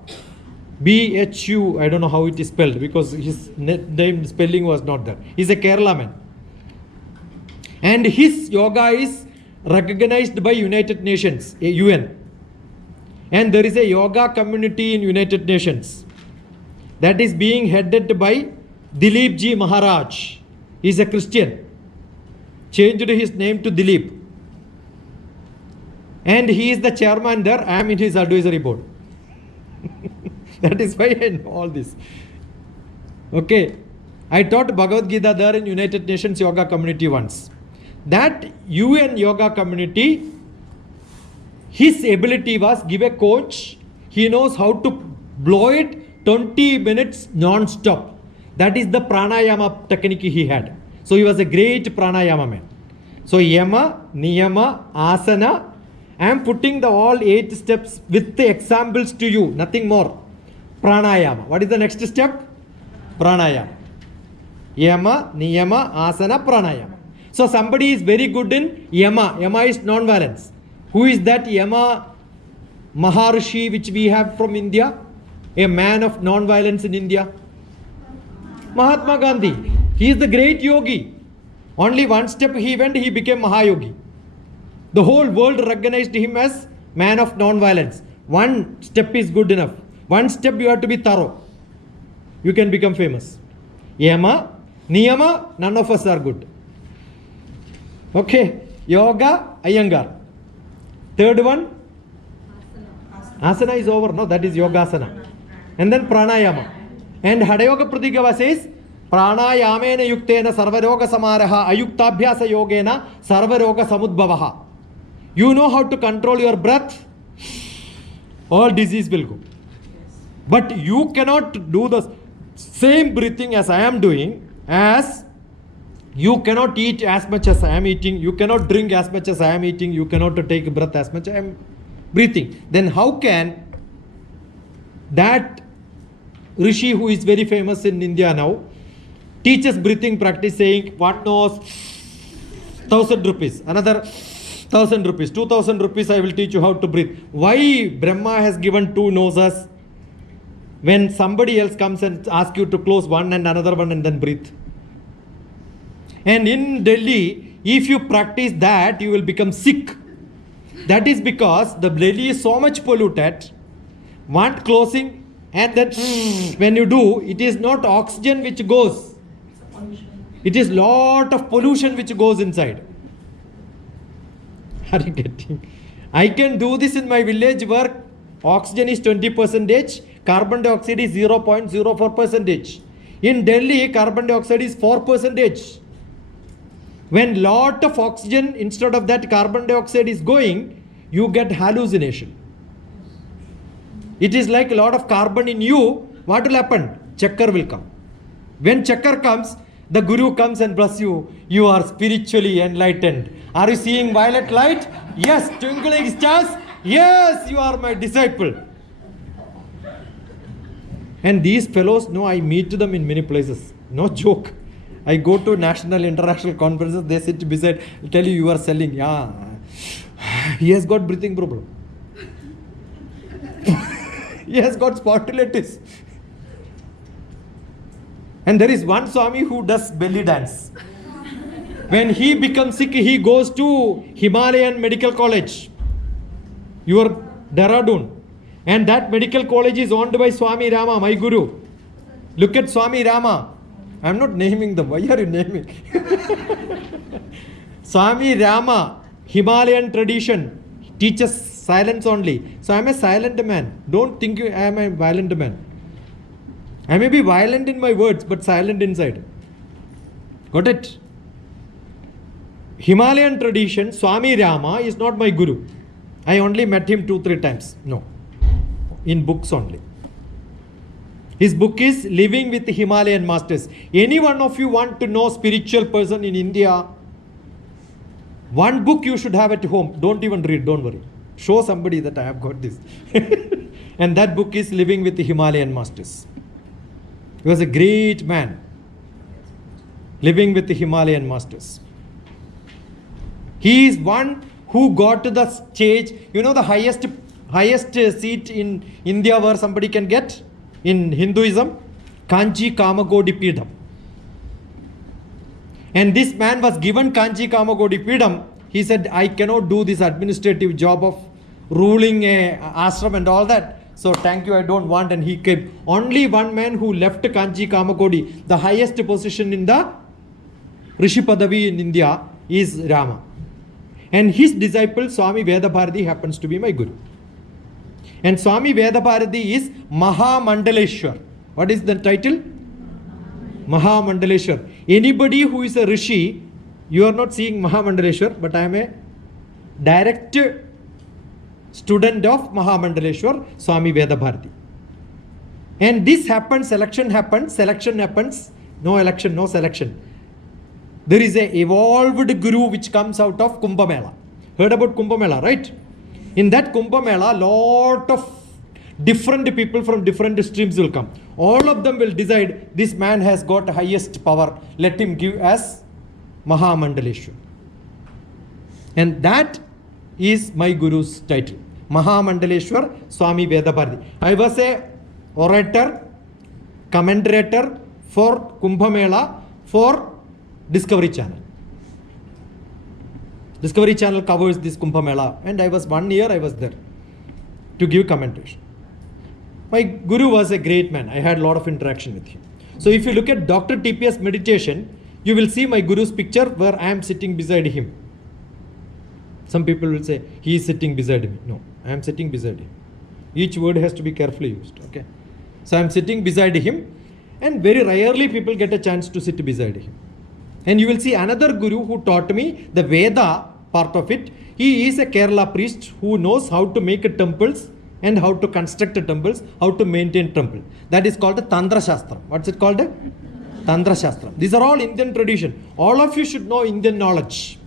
B-H-U, I don't know how it is spelled, because his name spelling was not there. He's a Kerala man. And his yoga is recognized by United Nations, UN. And there is a yoga community in United Nations that is being headed by Dilip Ji Maharaj. He is a Christian. Changed his name to Dilip. And he is the chairman there. I am in his advisory board. That is why I know all this. Okay. I taught Bhagavad Gita there in United Nations Yoga Community once. That UN Yoga Community, his ability was give a coach. He knows how to blow it 20 minutes non-stop. That is the pranayama technique he had. So he was a great pranayama man. So yama, niyama, asana. I am putting the all 8 steps with the examples to you. Nothing more. Pranayama. What is the next step? Pranayama. Yama, niyama, asana, pranayama. So somebody is very good in yama. Yama is non-violence. Who is that Yama Maharishi which we have from India? A man of non-violence in India. Mahatma Gandhi. He is the great yogi. Only one step he went, he became Mahayogi. The whole world recognized him as man of non-violence. One step is good enough. One step you have to be thorough. You can become famous. Yama, Niyama, none of us are good. Okay. Yoga, Iyengar. Third one? Asana is over. No, that is Yogasana. And then Pranayama. And Hadayoga Pratigava says, Pranayamena yuktena sarvaroga samaraha ayuktabhyasa yogena sarvaroga samudbhavaha. You know how to control your breath, all disease will go. But you cannot do the same breathing as I am doing, as you cannot eat as much as I am eating, you cannot drink as much as I am eating, you cannot take breath as much as I am breathing. Then how can that Rishi, who is very famous in India now, teaches breathing practice, saying one nose 1,000 rupees, another 1,000 rupees, 2,000 rupees I will teach you how to breathe. Why Brahma has given 2 noses when somebody else comes and asks you to close one and another one and then breathe? And in Delhi, if you practice that, you will become sick. That is because the Delhi is so much polluted. One closing, and then when you do, it is not oxygen which goes. It is lot of pollution which goes inside. Are you getting? I can do this in my village where oxygen is 20%, carbon dioxide is 0.04%. In Delhi, carbon dioxide is 4%. When lot of oxygen instead of that carbon dioxide is going, you get hallucination. It is like a lot of carbon in you. What will happen? Chakkar will come. When Chakkar comes, the Guru comes and bless you. You are spiritually enlightened. Are you seeing violet light? Yes. Twinkling stars? Yes, you are my disciple. And these fellows, no, I meet them in many places. No joke. I go to national, international conferences, they sit beside, tell you are selling. Yeah. He has got breathing problem. He has got spondylitis. And there is one Swami who does belly dance. When he becomes sick, he goes to Himalayan Medical College, your Dehradun. And that medical college is owned by Swami Rama, my guru. Look at Swami Rama. I am not naming them. Why are you naming? Swami Rama, Himalayan tradition, teaches silence only. So I am a silent man. Don't think I am a violent man. I may be violent in my words, but silent inside. Got it? Himalayan tradition, Swami Rama is not my guru. I only met him 2-3 times. No. In books only. His book is Living with Himalayan Masters. Any one of you want to know spiritual person in India, one book you should have at home. Don't even read, don't worry. Show somebody that I have got this. And that book is Living with the Himalayan Masters. He was a great man. Living with the Himalayan Masters. He is one who got to the stage, you know, the highest seat in India where somebody can get in Hinduism, Kanchi Kamagodi Pidam. And this man was given Kanchi Kamagodi Pidam. He said, I cannot do this administrative job of ruling a ashram and all that. So thank you, I don't want. And he came. Only one man who left Kanchi Kamakodi, the highest position in the Rishi Padavi in India, is Rama. And his disciple Swami Vedabharati happens to be my guru. And Swami Vedabharati is Mahamandaleshwar. What is the title? Mahamandaleshwar. Anybody who is a Rishi, you are not seeing Mahamandaleshwar, but I am a direct student of Mahamandaleshwar, Swami Vedabharati. And this happens, selection happens, no election, no selection. There is a evolved guru which comes out of Kumbh Mela. Heard about Kumbh Mela, right? In that Kumbh Mela, lot of different people from different streams will come. All of them will decide this man has got highest power. Let him give as Mahamandaleshwar. And that is my guru's title. Mahamandaleshwar Swami Vedabharati. I was a orator, commentator for Kumbh Mela for Discovery Channel. Discovery Channel covers this Kumbh Mela, and I was 1 year I was there to give commentation. My guru was a great man. I had a lot of interaction with him. So if you look at DrTPS meditation, you will see my guru's picture where I am sitting beside him. Some people will say, he is sitting beside me. No, I am sitting beside him. Each word has to be carefully used. Okay. So I am sitting beside him, and very rarely people get a chance to sit beside him. And you will see another guru who taught me the Veda part of it. He is a Kerala priest who knows how to make temples and how to construct temples, how to maintain temple. That is called a Tantra Shastra. What's it called? Tantra Shastra. These are all Indian tradition. All of you should know Indian knowledge.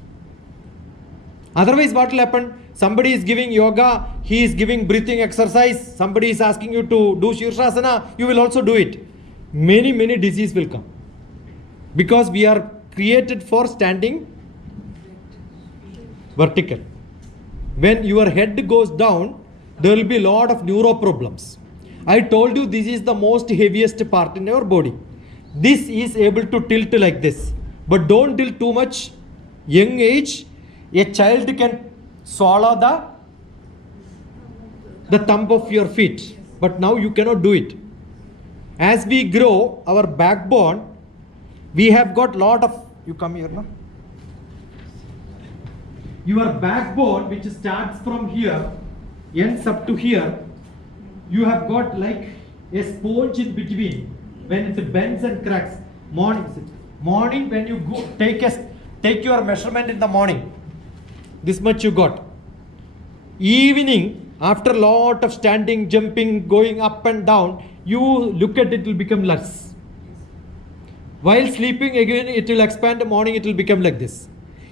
Otherwise what will happen? Somebody is giving yoga, he is giving breathing exercise, somebody is asking you to do Shirshasana, you will also do it. Many diseases will come. Because we are created for standing vertical. When your head goes down, there will be a lot of neuro problems. I told you this is the most heaviest part in your body. This is able to tilt like this. But don't tilt too much. Young age, a child can swallow the thumb of your feet. But now you cannot do it. As we grow, our backbone, we have got lot of, you come here now. Your backbone, which starts from here, ends up to here, you have got like a sponge in between. when it bends and cracks. Morning when you go take your measurement in the morning, this much you got. Evening, after a lot of standing, jumping, going up and down, you look at it will become less. While sleeping again, it will expand. The morning it will become like this.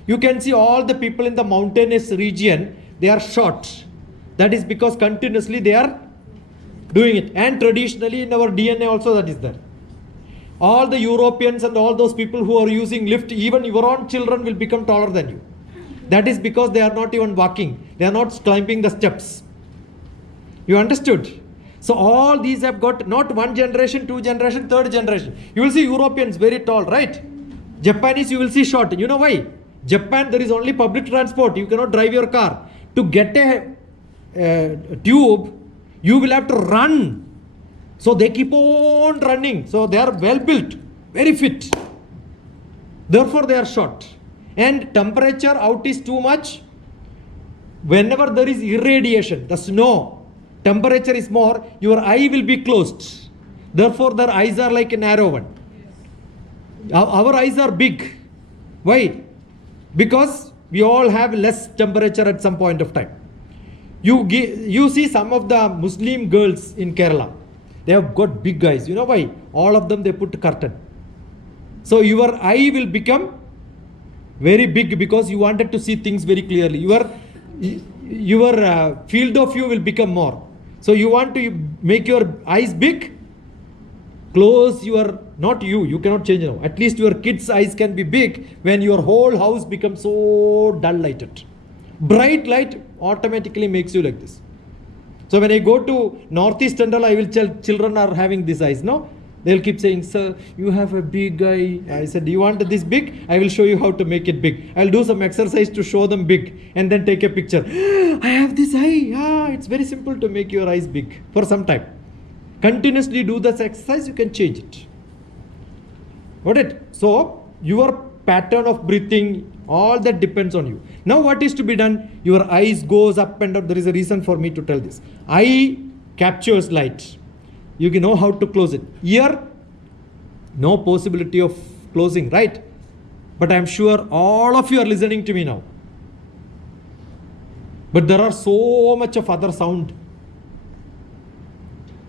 You can see all the people in the mountainous region, they are short. That is because continuously they are doing it. And traditionally in our DNA also that is there. All the Europeans and all those people who are using lift, even your own children will become taller than you. That is because they are not even walking. They are not climbing the steps. You understood? So all these have got not one generation, two generation, third generation. You will see Europeans very tall, right? Japanese you will see short. You know why? Japan there is only public transport. You cannot drive your car. To get a tube, you will have to run. So they keep on running. So they are well built, very fit. Therefore they are short. And temperature out is too much. Whenever there is irradiation, the snow, temperature is more, your eye will be closed. Therefore their eyes are like a narrow one. Our eyes are big. Why? Because we all have less temperature at some point of time. You see some of the Muslim girls in Kerala, they have got big eyes. You know why? All of them they put curtain. So your eye will become very big because you wanted to see things very clearly. Your field of view will become more. So you want to make your eyes big, close your, not you cannot change now. At least your kids' eyes can be big when your whole house becomes so dull lighted. Bright light automatically makes you like this. So when I go to Northeast and all, I will tell children are having these eyes, no? They'll keep saying, sir, you have a big eye. I said, do you want this big? I will show you how to make it big. I'll do some exercise to show them big and then take a picture. I have this eye. It's very simple to make your eyes big for some time. Continuously do this exercise, you can change it. Got it? So your pattern of breathing, all that depends on you. Now what is to be done? Your eyes goes up and up. There is a reason for me to tell this. Eye captures light. You can know how to close it. Ear, no possibility of closing, right? But I am sure all of you are listening to me now. But there are so much of other sound.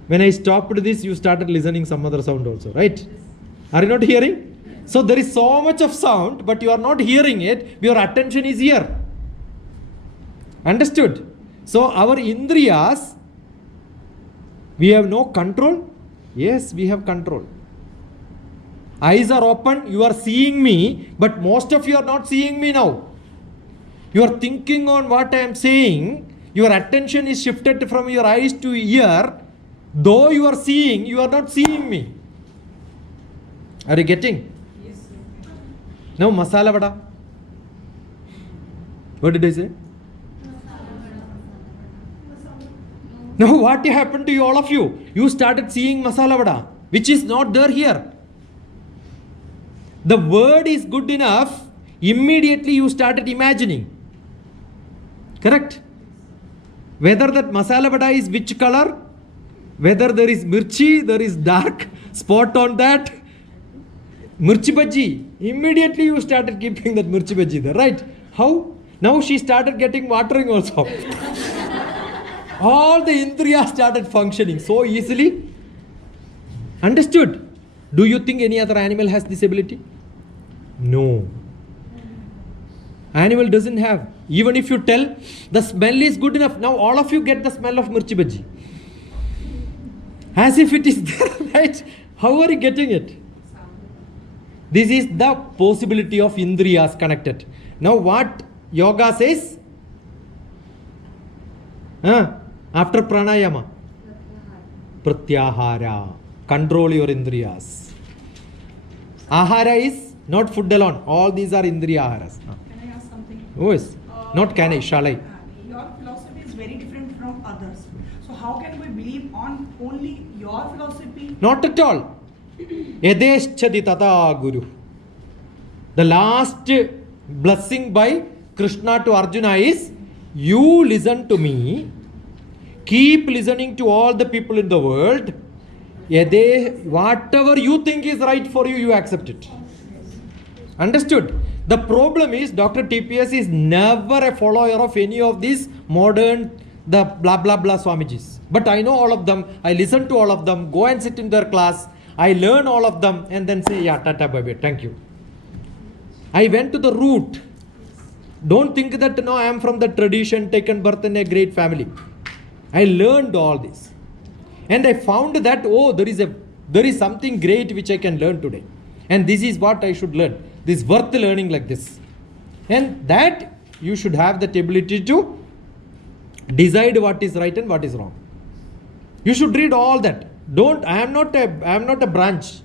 When I stopped this, you started listening some other sound also, right? Are you not hearing? So there is so much of sound, but you are not hearing it. Your attention is here. Understood? So our indriyas, we have no control. Yes, we have control. Eyes are open, you are seeing me, but most of you are not seeing me now. You are thinking on what I am saying. Your attention is shifted from your eyes to ear. Though you are seeing, you are not seeing me. Are you getting? Yes, sir. Now masala vada. What did I say? Now what happened to you, all of you? You started seeing masala vada, which is not there here. The word is good enough, immediately you started imagining. Correct? Whether that masala vada is which color, whether there is mirchi, there is dark spot on that, mirchi bhaji, immediately you started keeping that mirchi bhaji there, right? How? Now she started getting watering also. All the indriyas started functioning so easily. Understood? Do you think any other animal has this ability? No. Animal doesn't have. Even if you tell the smell is good enough, now all of you get the smell of mirchi bhaji. As if it is there, right? How are you getting it? This is the possibility of indriyas connected. Now what yoga says? After pranayama, pratyahara, control your indriyas. Ahara is not food alone. All these are indriya aharas. Can I ask something? Yes. Not can I, shall I? Your philosophy is very different from others. So how can we believe on only your philosophy? Not at all. Yadeshchadi tata guru. The last blessing by Krishna to Arjuna is, you listen to me, keep listening to all the people in the world, Whatever you think is right for you, you accept it. Understood? The problem is Dr. TPS is never a follower of any of these modern, the blah blah blah Swamijis. But I know all of them. I listen to all of them. Go and sit in their class. I learn all of them and then say, yeah, tata, bye bye, thank you. I went to the root. Don't think that no, I am from the tradition, taken birth in a great family. I learned all this. And I found that, oh, there is something great which I can learn today. And this is what I should learn. This is worth learning like this. And that you should have that ability to decide what is right and what is wrong. You should read all that. I am not a branch.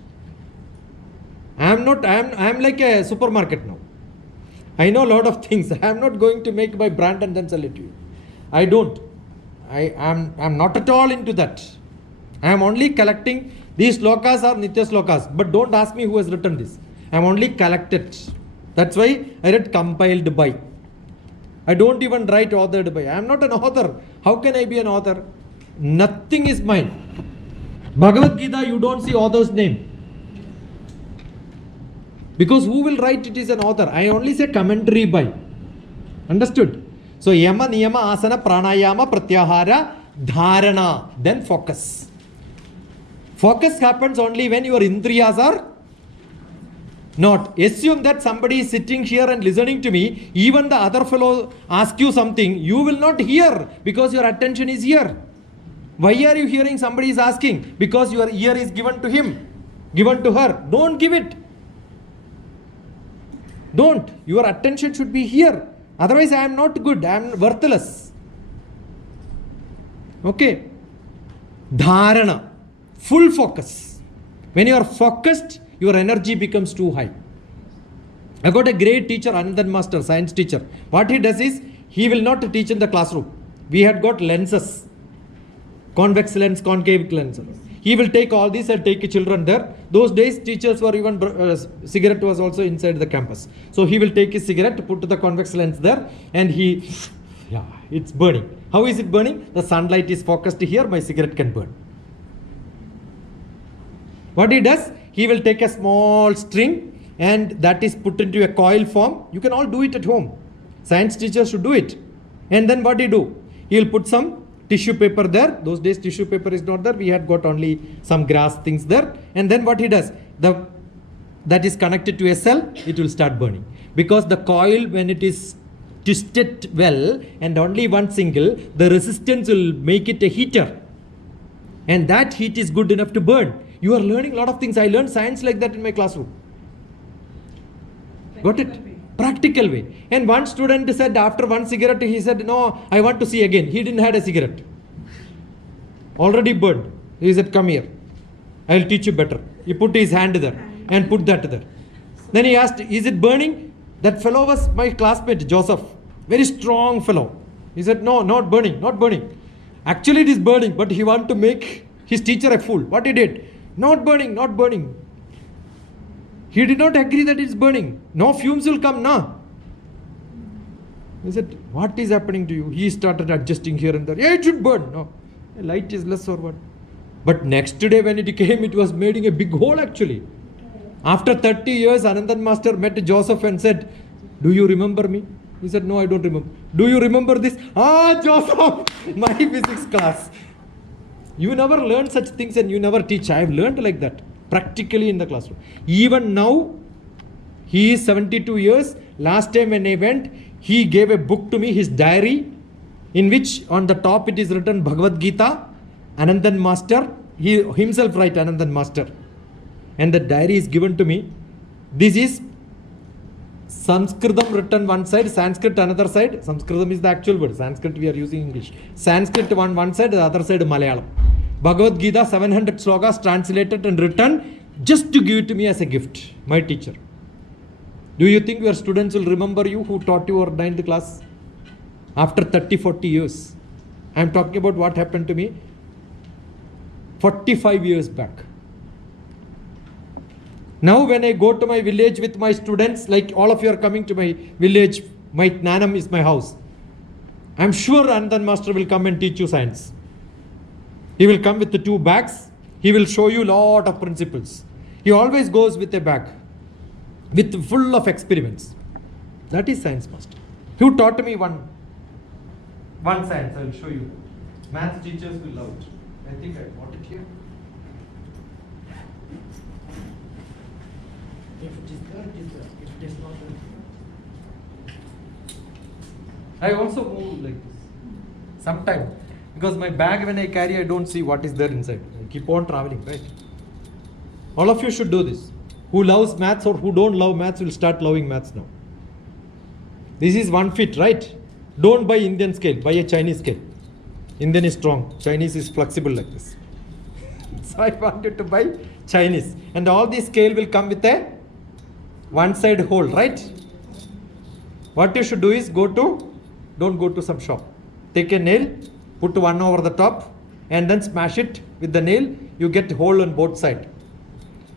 I am like a supermarket now. I know a lot of things. I am not going to make my brand and then sell it to you. I don't. I am not at all into that. I am only collecting. These slokas are Nitya slokas. But don't ask me who has written this. I am only collected. That's why I read compiled by. I don't even write authored by. I am not an author. How can I be an author? Nothing is mine. Bhagavad Gita, you don't see author's name. Because who will write it is an author. I only say commentary by. Understood? So yama, niyama, asana, pranayama, pratyahara, dharana. Then focus. Focus happens only when your indriyas are not. Assume that somebody is sitting here and listening to me. Even the other fellow ask you something, you will not hear because your attention is here. Why are you hearing somebody is asking? Because your ear is given to him, given to her. Don't give it. Don't. Your attention should be here. Otherwise, I am not good. I am worthless. Okay. Dharana. Full focus. When you are focused, your energy becomes too high. I got a great teacher, Anandan Master, science teacher. What he does is, he will not teach in the classroom. We had got lenses. Convex lens, concave lens. He will take all these and take children there. Those days, teachers were even, cigarette was also inside the campus. So he will take his cigarette, put the convex lens there, and it's burning. How is it burning? The sunlight is focused here, my cigarette can burn. What he does, he will take a small string and that is put into a coil form. You can all do it at home. Science teachers should do it. And then what he do? He will put some tissue paper there. Those days tissue paper is not there. We had got only some grass things there. And then what he does? That is connected to a cell, it will start burning. Because the coil, when it is twisted well and only one single, the resistance will make it a heater. And that heat is good enough to burn. You are learning a lot of things. I learned science like that in my classroom. Got it? Practical way. And one student said after one cigarette, he said, no, I want to see again. He didn't have a cigarette. Already burned. He said, come here. I will teach you better. He put his hand there and put that there. Then he asked, is it burning? That fellow was my classmate, Joseph. Very strong fellow. He said, no, not burning, not burning. Actually it is burning, but he wanted to make his teacher a fool. What he did? Not burning, not burning. He did not agree that it's burning. No fumes will come now. He said, what is happening to you? He started adjusting here and there. Yeah, it should burn. No, light is less or what. But next day when it came, it was making a big hole actually. After 30 years, Anandan Master met Joseph and said, do you remember me? He said, no, I don't remember. Do you remember this? Ah, Joseph, my physics class. You never learn such things and you never teach. I have learned like that, practically in the classroom. Even now, he is 72 years. Last time when I went, he gave a book to me, his diary, in which on the top it is written Bhagavad Gita, Anandan Master. He himself write Anandan Master. And the diary is given to me. This is Sanskritam written one side, Sanskrit another side. Sanskritam is the actual word. Sanskrit we are using English. Sanskrit one side, the other side Malayalam. Bhagavad Gita 700 slokas translated and written just to give it to me as a gift. My teacher. Do you think your students will remember you who taught you or 9th class? After 30-40 years. I am talking about what happened to me 45 years back. Now when I go to my village with my students, like all of you are coming to my village, my Nanam is my house. I am sure Anandan Master will come and teach you science. He will come with the 2 bags He will show you lot of principles. He always goes with a bag, with full of experiments. That is science master. Who taught me one science? I will show you. Math teachers will love it. I think I bought it here. If it is there, it is there. If it is not there. I also move like this. Sometimes. Because my bag when I carry, I don't see what is there inside. I keep on traveling, right? All of you should do this. Who loves maths or who don't love maths will start loving maths now. This is 1 feet, right? Don't buy Indian scale, buy a Chinese scale. Indian is strong, Chinese is flexible like this. So I want you to buy Chinese. And all this scale will come with a one side hole, right? What you should do is don't go to some shop. Take a nail, put one over the top and then smash it with the nail. You get hole on both sides.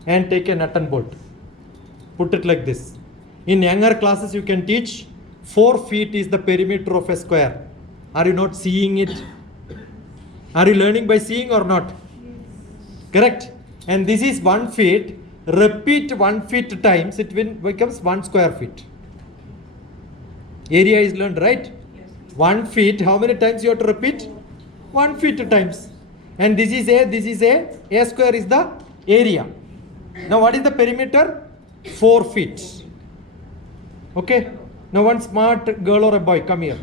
And take a nut and bolt. Put it like this. In younger classes you can teach 4 feet is the perimeter of a square. Are you not seeing it? Are you learning by seeing or not? Correct? And this is 1 feet. Repeat 1 feet times, it becomes 1 square feet. Area is learned, right? 1 feet, how many times you have to repeat? 1 feet times. And this is a square is the area. Now what is the perimeter? 4 feet. Okay? Now one smart girl or a boy, come here.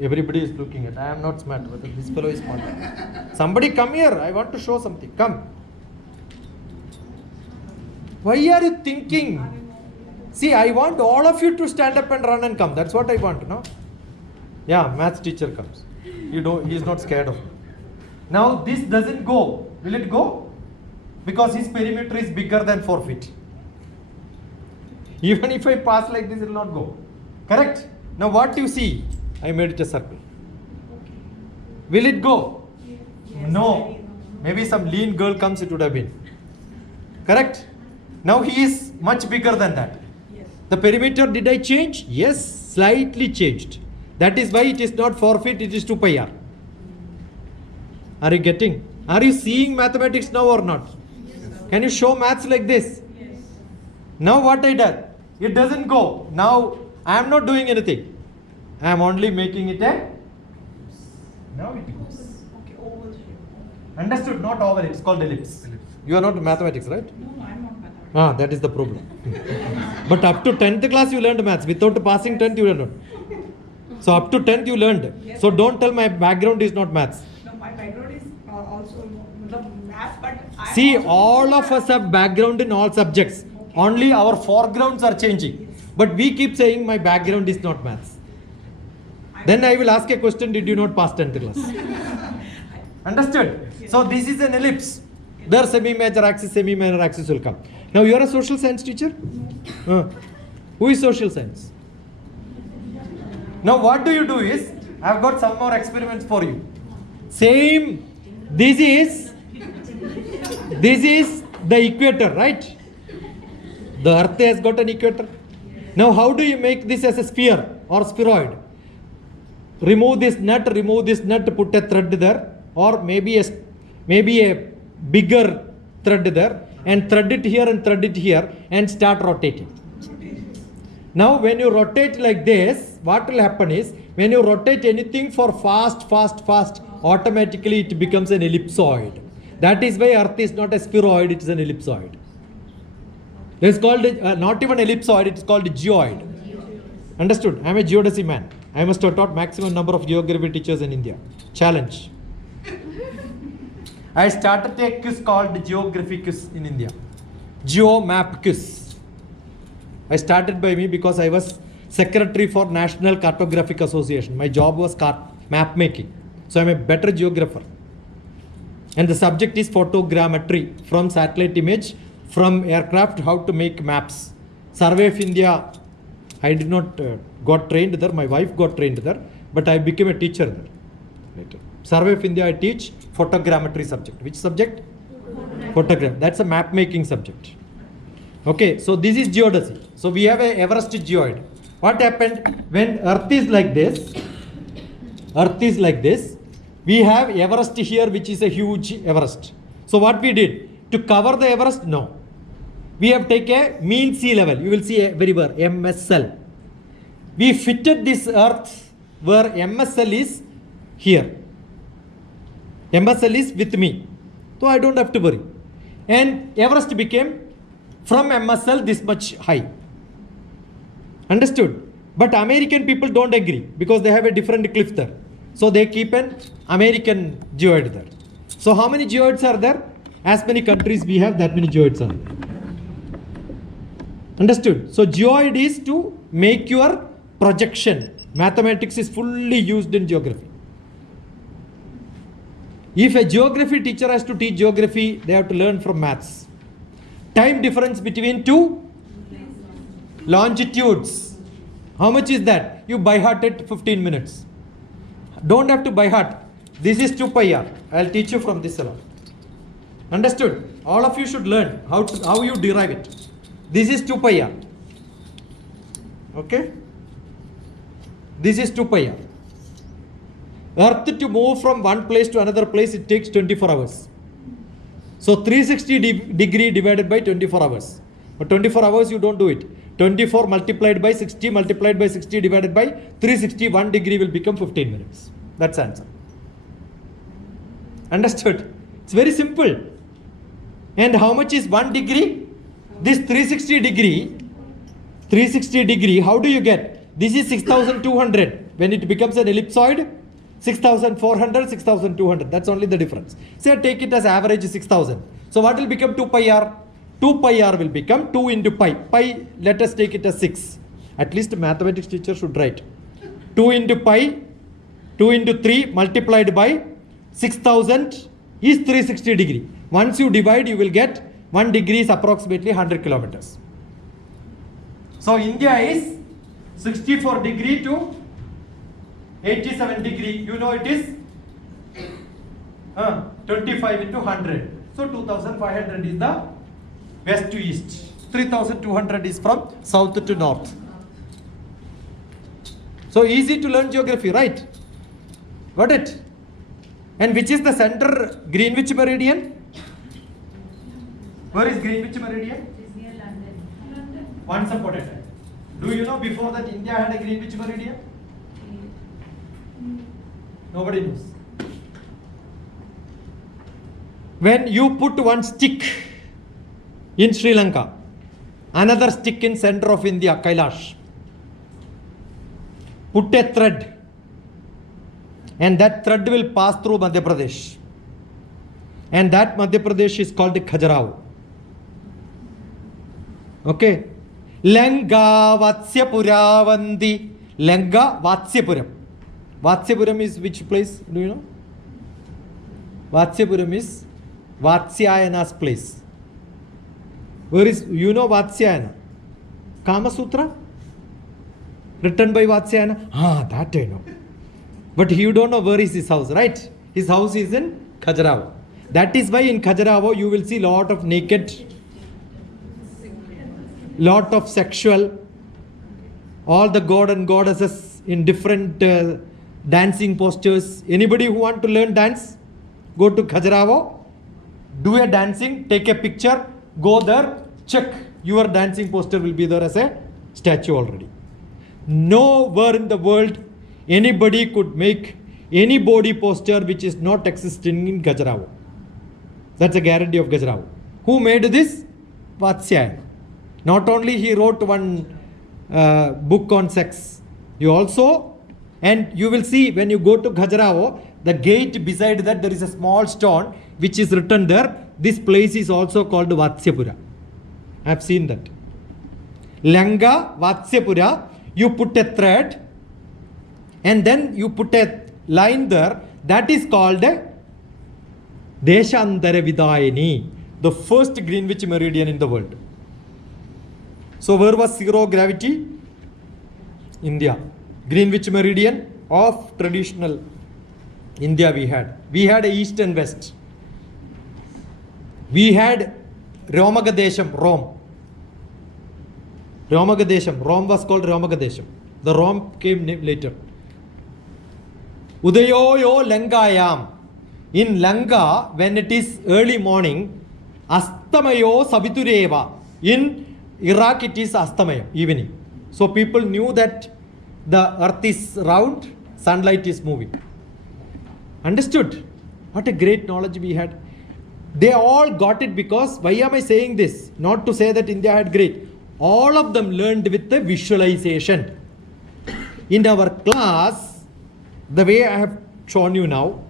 Everybody is looking at. I am not smart, but this fellow is smart. Somebody come here. I want to show something. Come. Why are you thinking? See, I want all of you to stand up and run and come. That's what I want, no? Yeah, maths teacher comes. He is not scared of me. Now this doesn't go. Will it go? Because his perimeter is bigger than 4 feet. Even if I pass like this, it will not go. Correct? Now what you see? I made it a circle. Will it go? Yes, No. Maybe some lean girl comes, it would have been. Correct? Now he is much bigger than that. Yes. The perimeter, did I change? Yes, slightly changed. That is why it is not 4 feet, it is 2 pi r. Are you getting? Are you seeing mathematics now or not? Can you show maths like this? Yes. Now what I done? It doesn't go. Now I am not doing anything. I am only making it a. Now it goes. Okay, oval shape. Understood? Not oval. It's called ellipse. You are not mathematics, right? No, I'm not mathematics. Ah, that is the problem. But up to 10th class you learned maths. Without passing 10th you learned. So up to 10th you learned. Yes. So don't tell my background is not maths. No, my background is also the math, but I See, also all of us have background in all subjects. Only our foregrounds are changing. But we keep saying my background is not maths. Then I will ask a question, did you not pass 10th class? Understood? So this is an ellipse. There semi-major axis will come. Now you are a social science teacher? Who is social science? Now what do you do is, I have got some more experiments for you. Same, this is the equator, right? The earth has got an equator. Now how do you make this as a sphere or spheroid? Remove this nut, put a thread there, or maybe a bigger thread there, and thread it here and start rotating. Now when you rotate like this, what will happen is, when you rotate anything for fast, automatically it becomes an ellipsoid. That is why earth is not a spheroid, it is an ellipsoid. It's called not even ellipsoid, it is called geoid. Understood? I am a geodesy man. I must have taught maximum number of geography teachers in India. Challenge. I started a quiz called Geography Quiz in India. Geo Map Quiz. I started by me because I was secretary for National Cartographic Association. My job was map making. So I am a better geographer. And the subject is photogrammetry, from satellite image, from aircraft, how to make maps. Survey of India, I did not got trained there, my wife got trained there, but I became a teacher there later. Survey of India I teach, photogrammetry subject. Which subject? Photograph. That's a map making subject. Okay, so this is geodesy. So we have a Everest geoid. What happened when earth is like this, We have Everest here, which is a huge Everest. So what we did to cover the Everest? No. We have taken a mean sea level. You will see everywhere MSL. We fitted this earth where MSL is here. MSL is with me. So I don't have to worry. And Everest became from MSL this much high. Understood? But American people don't agree because they have a different cliff there. So they keep an American geoid there. So how many geoids are there? As many countries we have, that many geoids are there. Understood? So geoid is to make your projection. Mathematics is fully used in geography. If a geography teacher has to teach geography, they have to learn from maths. Time difference between two longitudes. How much is that? You by heart it 15 minutes. Don't have to by heart. This is 2 pi r. I'll teach you from this alone. Understood? All of you should learn how you derive it. This is 2 pi r. Okay? This is 2 pi r. Earth to move from one place to another place, it takes 24 hours. So 360 degree divided by 24 hours. But 24 hours you don't do it. 24 multiplied by 60 multiplied by 60 divided by 360, 1 degree will become 15 minutes. That's the answer. Understood? It's very simple. And how much is 1 degree? This 360 degree, how do you get? This is 6,200. When it becomes an ellipsoid, 6,400, 6,200. That's only the difference. Say take it as average 6,000. So what will become 2 pi r? 2 pi r will become 2 into pi. Pi, let us take it as 6. At least a mathematics teacher should write. 2 into pi, 2 into 3 multiplied by 6,000 is 360 degree. Once you divide, you will get 1 degree is approximately 100 kilometers. So India is 64 degree to 87 degree. You know it is 25 into 100. So 2,500 is the west to east. 3,200 is from south to north. So easy to learn geography, right? Got it? And which is the center Greenwich meridian? Where is Greenwich meridian? It's near London. Once upon a time. Do you know before that India had a Greenwich meridian? Nobody knows. When you put one stick in Sri Lanka, another stick in center of India, Kailash, put a thread, and that thread will pass through Madhya Pradesh, and that Madhya Pradesh is called Khajuraho. Okay? Langa Vatsyapuravanti. Langa Vatsypuram. Vatsyapuram is which place? Do you know? Vatsyapuram is Vatsyayana's place. Where is, you know Vatsyayana? Kama Sutra? Written by Vatsyayana? That I know. But you don't know where is his house, right? His house is in Khajuraho. That is why in Khajuraho you will see lot of naked, lot of sexual, all the god and goddesses in different dancing postures. Anybody who want to learn dance, go to Khajuraho, do a dancing, take a picture, go there, check. Your dancing poster will be there as a statue already. Nowhere in the world anybody could make any body poster which is not existing in Khajuraho. That's a guarantee of Khajuraho. Who made this? Vatsyayana. Not only he wrote one book on sex, he also, and you will see when you go to Khajuraho, the gate beside that there is a small stone which is written there. This place is also called Vatsyapura. I have seen that. Langa Vatsyapura, you put a thread and then you put a line there. That is called Deshandara Vidayani, the first Greenwich meridian in the world. So where was zero gravity? India. Greenwich meridian of traditional India we had. We had east and west. We had Romagadesham, Rome. Romagadesham, Rome was called Romagadesham. The Rome came later. Udayoyo Langayam. In Langa, when it is early morning, Astamayo Sabitureva. In Iraq, it is Astamaya, evening. So people knew that the earth is round, sunlight is moving. Understood? What a great knowledge we had. They all got it because, why am I saying this? Not to say that India had great. All of them learned with the visualization. In our class, the way I have shown you now,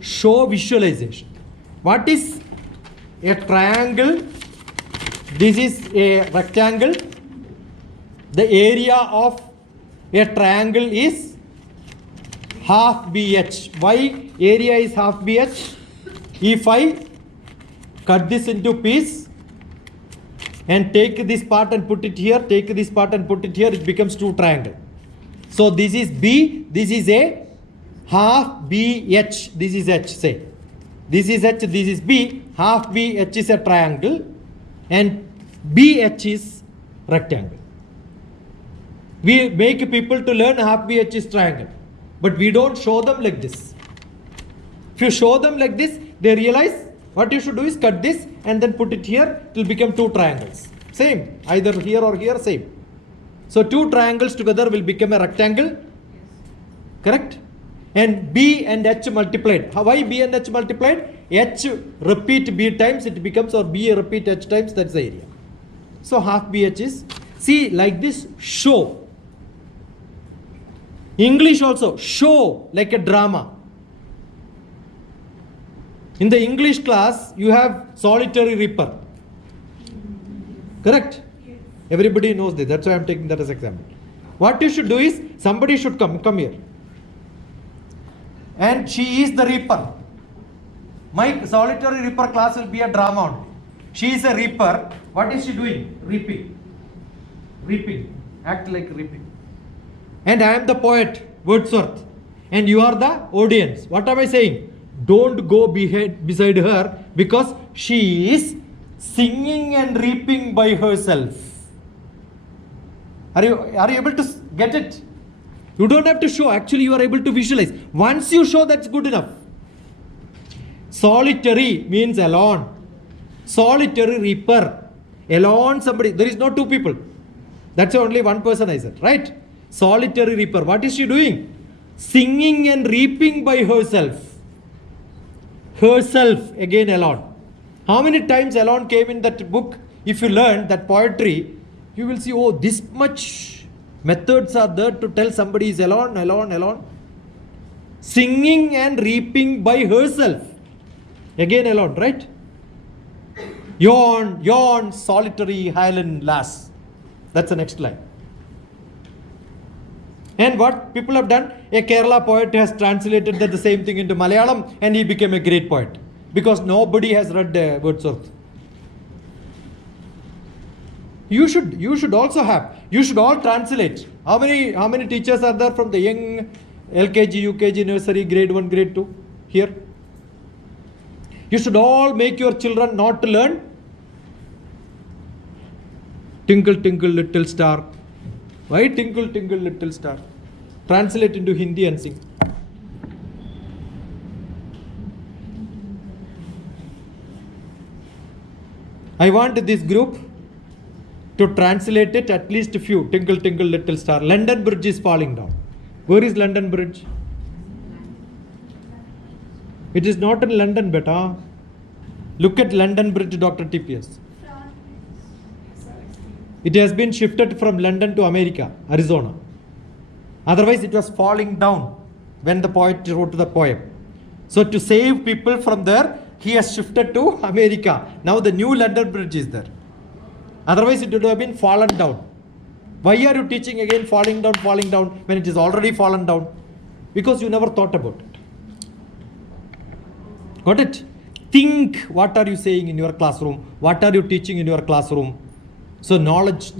show visualization. What is a triangle? This is a rectangle. The area of a triangle is half BH. Why area is half BH? If I cut this into piece and take this part and put it here, take this part and put it here, it becomes two triangle. So this is B, this is A, half BH, this is H, say. This is H, this is B, half BH is a triangle and BH is rectangle. We make people to learn half BH is triangle, but we don't show them like this. If you show them like this, they realize what you should do is cut this and then put it here, it will become two triangles. Same, either here or here, same. So two triangles together will become a rectangle, correct? And B and H multiplied. Why B and H multiplied? H repeat B times, it becomes, or B repeat H times, that's the area. So half BH is, see, like this, show. English also, show, like a drama. In the English class, you have solitary reaper. Correct? Everybody knows this. That's why I'm taking that as example. What you should do is, somebody should come here. And she is the reaper. My solitary reaper class will be a drama only. She is a reaper. What is she doing? Reaping. Reaping. Act like reaping. And I am the poet, Wordsworth. And you are the audience. What am I saying? Don't go beside her because she is singing and reaping by herself. Are you able to get it? You don't have to show. Actually, you are able to visualize. Once you show, that's good enough. Solitary means alone. Solitary reaper. Alone somebody. There is no two people. That's only one person I said. Right? Solitary reaper. What is she doing? Singing and reaping by herself. Herself, again alone. How many times alone came in that book? If you learn that poetry, you will see, oh, this much methods are there to tell somebody is alone, alone, alone. Singing and reaping by herself. Again alone, right? Yawn, yawn, solitary Highland lass. That's the next line. And what people have done, a Kerala poet has translated the same thing into Malayalam and he became a great poet. Because nobody has read Wordsworth. You should also have. You should all translate. How many teachers are there from the young LKG, UKG, nursery, grade 1, grade 2 here? You should all make your children not to learn Tinkle, Tinkle, Little Star. Why Tinkle, Tinkle, Little Star? Translate into Hindi and sing. I want this group to translate it at least a few. Tinkle, Tinkle, Little Star. London Bridge is falling down. Where is London Bridge? It is not in London, beta. Look at London Bridge, DrTPS. It has been shifted from London to America, Arizona. Otherwise, it was falling down when the poet wrote the poem. So to save people from there, he has shifted to America. Now the new London Bridge is there. Otherwise, it would have been fallen down. Why are you teaching again falling down when it is already fallen down? Because you never thought about it. Got it? Think what are you saying in your classroom? What are you teaching in your classroom? So knowledge.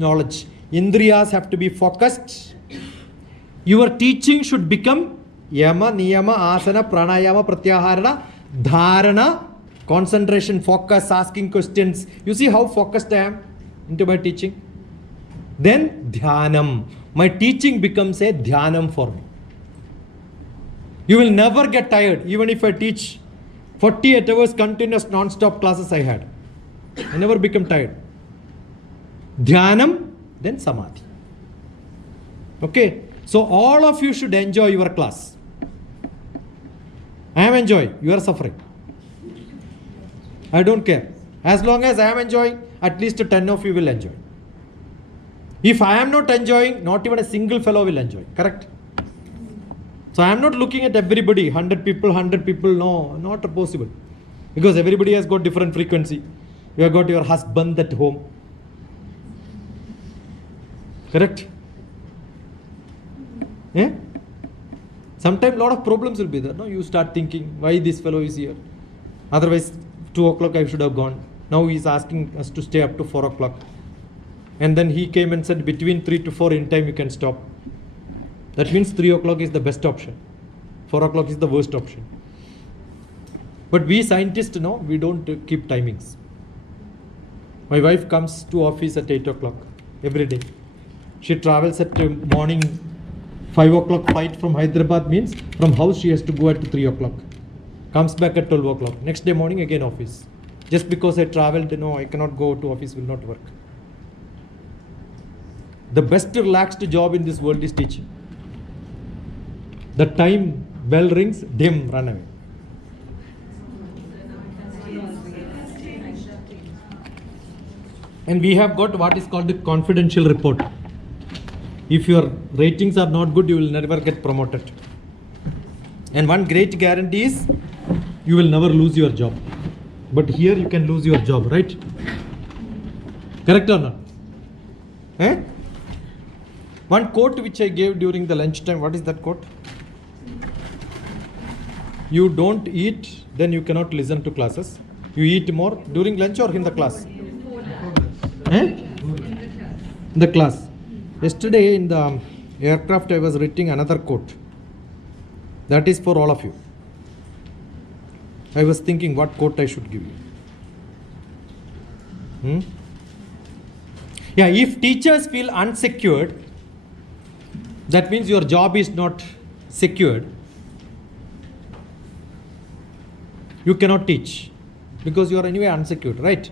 Indriyas have to be focused. Your teaching should become yama, niyama, asana, pranayama, pratyaharana, dharana, concentration, focus, asking questions. You see how focused I am into my teaching? Then dhyanam. My teaching becomes a dhyanam for me. You will never get tired. Even if I teach 48 hours continuous non-stop classes I had, I never become tired. Dhyanam, then Samadhi. Okay, so all of you should enjoy your class. I am enjoying, you are suffering. I don't care. As long as I am enjoying, at least 10 of you will enjoy. If I am not enjoying, not even a single fellow will enjoy. Correct? So I am not looking at everybody, 100 people, no, not possible. Because everybody has got different frequency. You have got your husband at home. Correct? Yeah? Sometimes a lot of problems will be there. No, you start thinking, why this fellow is here? Otherwise, 2 o'clock I should have gone. Now he is asking us to stay up to 4 o'clock. And then he came and said, between 3 to 4 in time you can stop. That means 3 o'clock is the best option. 4 o'clock is the worst option. But we scientists, no, we don't keep timings. My wife comes to office at 8 o'clock every day. She travels at morning 5 o'clock flight from Hyderabad, means from house she has to go at 3 o'clock. Comes back at 12 o'clock. Next day morning again office. Just because I traveled, no, I cannot go to office, will not work. The best relaxed job in this world is teaching. The time bell rings, dim, run away. And we have got what is called the confidential report. If your ratings are not good, you will never get promoted. And one great guarantee is you will never lose your job. But here you can lose your job, right? Correct or not? Eh? One quote which I gave during the lunchtime, what is that quote? You don't eat, then you cannot listen to classes. You eat more during lunch or in the class? Eh? In the class. Yesterday in the aircraft I was reading another quote. That is for all of you. I was thinking what quote I should give you. Yeah, if teachers feel unsecured, that means your job is not secured. You cannot teach because you are anyway unsecured, right?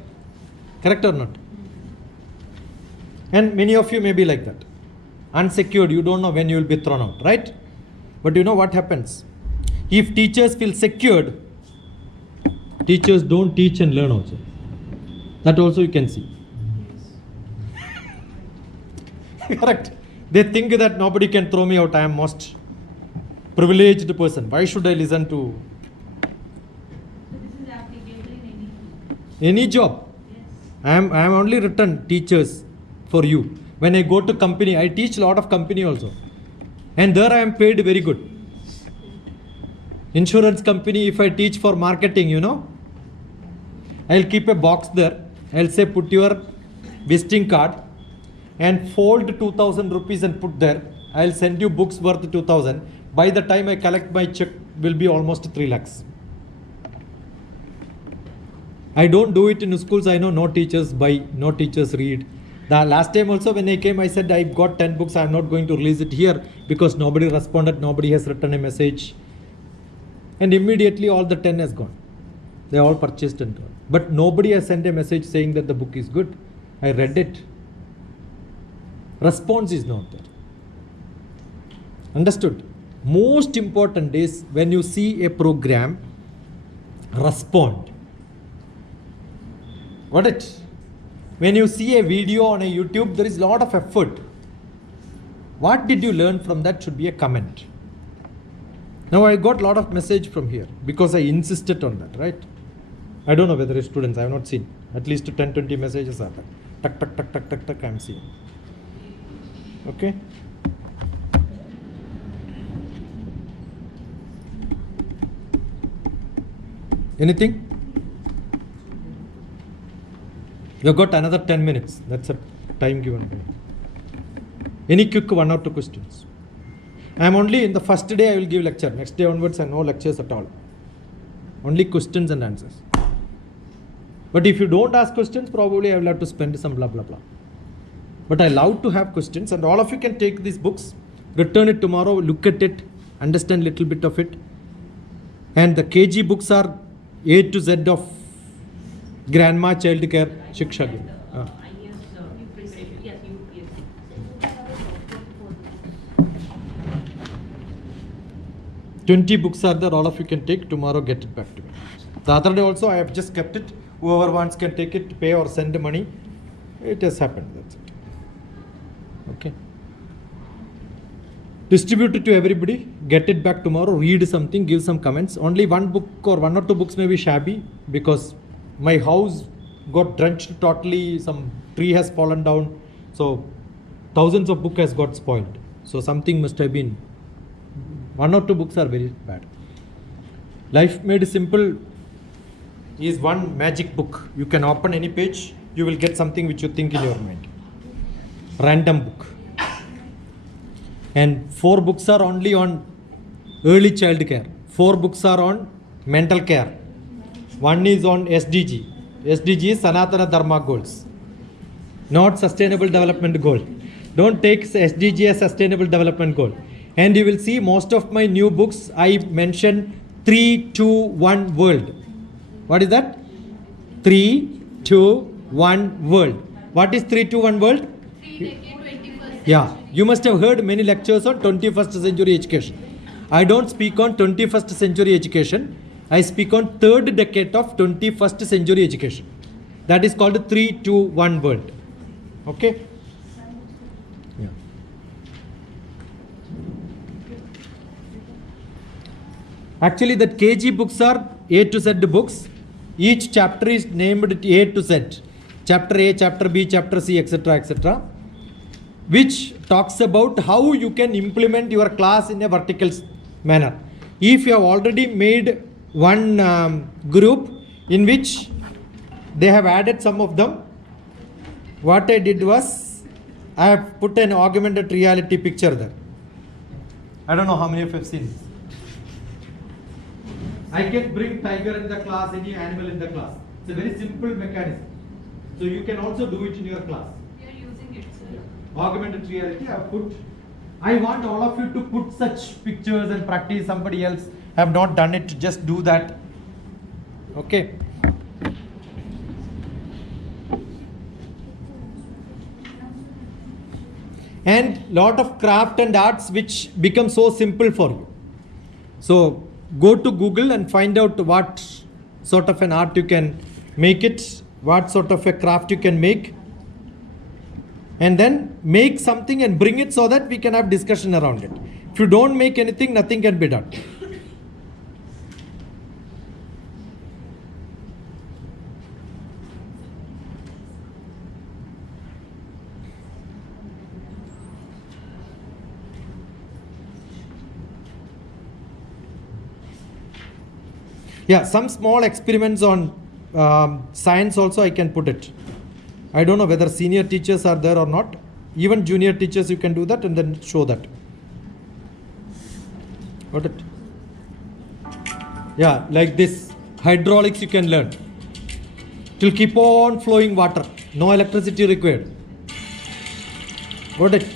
Correct or not? And many of you may be like that. Unsecured, you don't know when you will be thrown out, right? But you know what happens? If teachers feel secured, teachers don't teach and learn also. That also you can see. Correct. They think that nobody can throw me out. I am most privileged person. Why should I listen to This is applicable in any job? Yes. I am only written teachers for you. When I go to company, I teach a lot of company also. And there I am paid very good. Insurance company, if I teach for marketing, you know, I'll keep a box there. I'll say put your visiting card and fold 2,000 rupees and put there. I'll send you books worth 2,000. By the time I collect my check, will be almost 3 lakhs. I don't do it in schools. I know no teachers buy, no teachers read. The last time also when I came, I said I got 10 books. I'm not going to release it here because nobody responded. Nobody has written a message. And immediately all the 10 has gone. They all purchased and gone. But nobody has sent a message saying that the book is good. I read it. Response is not there. Understood? Most important is when you see a program, respond. Got it? When you see a video on a YouTube, there is a lot of effort. What did you learn from that should be a comment. Now I got a lot of message from here because I insisted on that, right? I don't know whether it's students, I have not seen. At least 10-20 messages are there. Tuck, tuck, tuck, tuck, tuck, tuck, I am seeing. Okay? Anything? You have got another 10 minutes. That's a time given by you. Any quick 1 or 2 questions? I am only in the first day I will give lecture. Next day onwards I no lectures at all. Only questions and answers. But if you don't ask questions, probably I will have to spend some blah blah blah. But I love to have questions, and all of you can take these books, return it tomorrow, look at it, understand little bit of it, And the KG books are A to Z of grandma child care Shiksha. Yes, UPSC. 20 books are there, all of you can take. Tomorrow get it back to me. The other day also I have just kept it. Whoever wants can take it, pay or send money. It has happened, that's it. Okay. Distribute it to everybody, get it back tomorrow, read something, give some comments. Only one book or one or two books may be shabby because my house got drenched totally, some tree has fallen down. So thousands of books has got spoiled. So something must have been, one or two books are very bad. Life Made Simple is one magic book. You can open any page, you will get something which you think in your mind. Random book. And 4 books are only on early child care. 4 books are on mental care. One is on SDG. SDG is Sanatana Dharma goals, not Sustainable Development Goal. Don't take SDG as Sustainable Development Goal. And you will see most of my new books, I mention 3, 2, 1 world. What is that? 3, 2, 1 world. What is 3, 2, 1 world? 3 decade 21st Yeah, you must have heard many lectures on 21st century education. I don't speak on 21st century education. I speak on 3rd decade of 21st century education. That is called 3, 2, 1 world. Okay? Yeah. Actually, that KG books are A to Z books. Each chapter is named A to Z. Chapter A, chapter B, chapter C, etc., etc., which talks about how you can implement your class in a vertical manner. If you have already made one group in which they have added some of them, what I did was I have put an augmented reality picture there. I don't know how many of you have seen this. I can bring tiger in the class, any animal in the class. It's a very simple mechanism. So you can also do it in your class. we are using it, sir. Augmented reality, I want all of you to put such pictures and practice. Somebody else have not done it, just do that. Okay. And lot of craft and arts which become so simple for you. So go to Google and find out what sort of an art you can make it, what sort of a craft you can make, and then make something and bring it so that we can have discussion around it. If you don't make anything, nothing can be done. Yeah, some small experiments on science also I can put it. I don't know whether senior teachers are there or not. Even junior teachers, you can do that and then show that. Got it? Yeah, like this. Hydraulics you can learn. It will keep on flowing water. No electricity required. Got it?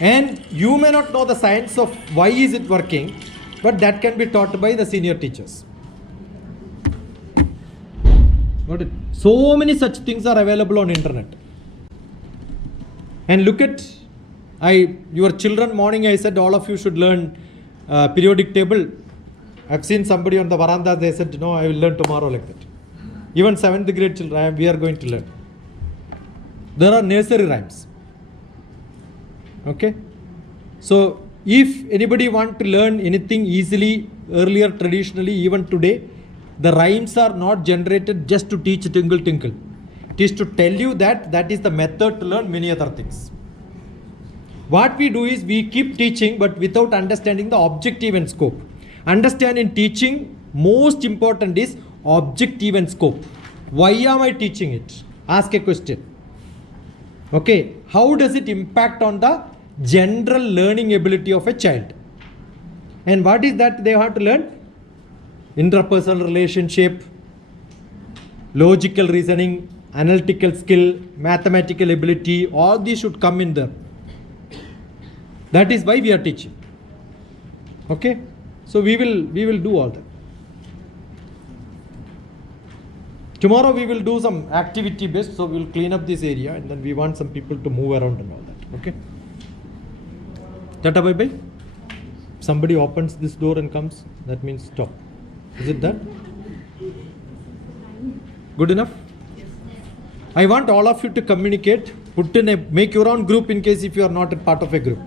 And you may not know the science of why is it working, but that can be taught by the senior teachers. Got it? So many such things are available on internet. And look at your children morning, I said all of you should learn periodic table. I've seen somebody on the veranda, they said, no, I will learn tomorrow like that. Even 7th grade children, we are going to learn. There are nursery rhymes. Okay? So, if anybody want to learn anything easily, earlier traditionally, even today, the rhymes are not generated just to teach tinkle tinkle. It is to tell you that is the method to learn many other things. What we do is we keep teaching but without understanding the objective and scope. Understand in teaching, most important is objective and scope. Why am I teaching it? Ask a question. Okay, how does it impact on the general learning ability of a child? And what is that they have to learn? Interpersonal relationship, logical reasoning, analytical skill, mathematical ability, all these should come in there. That is why we are teaching. Okay? So we will do all that. Tomorrow we will do some activity based, so we will clean up this area and then we want some people to move around and all that. Okay. Tata bye bye. Somebody opens this door and comes, that means stop. Is it that? Good enough? I want all of you to communicate, make your own group in case if you are not a part of a group.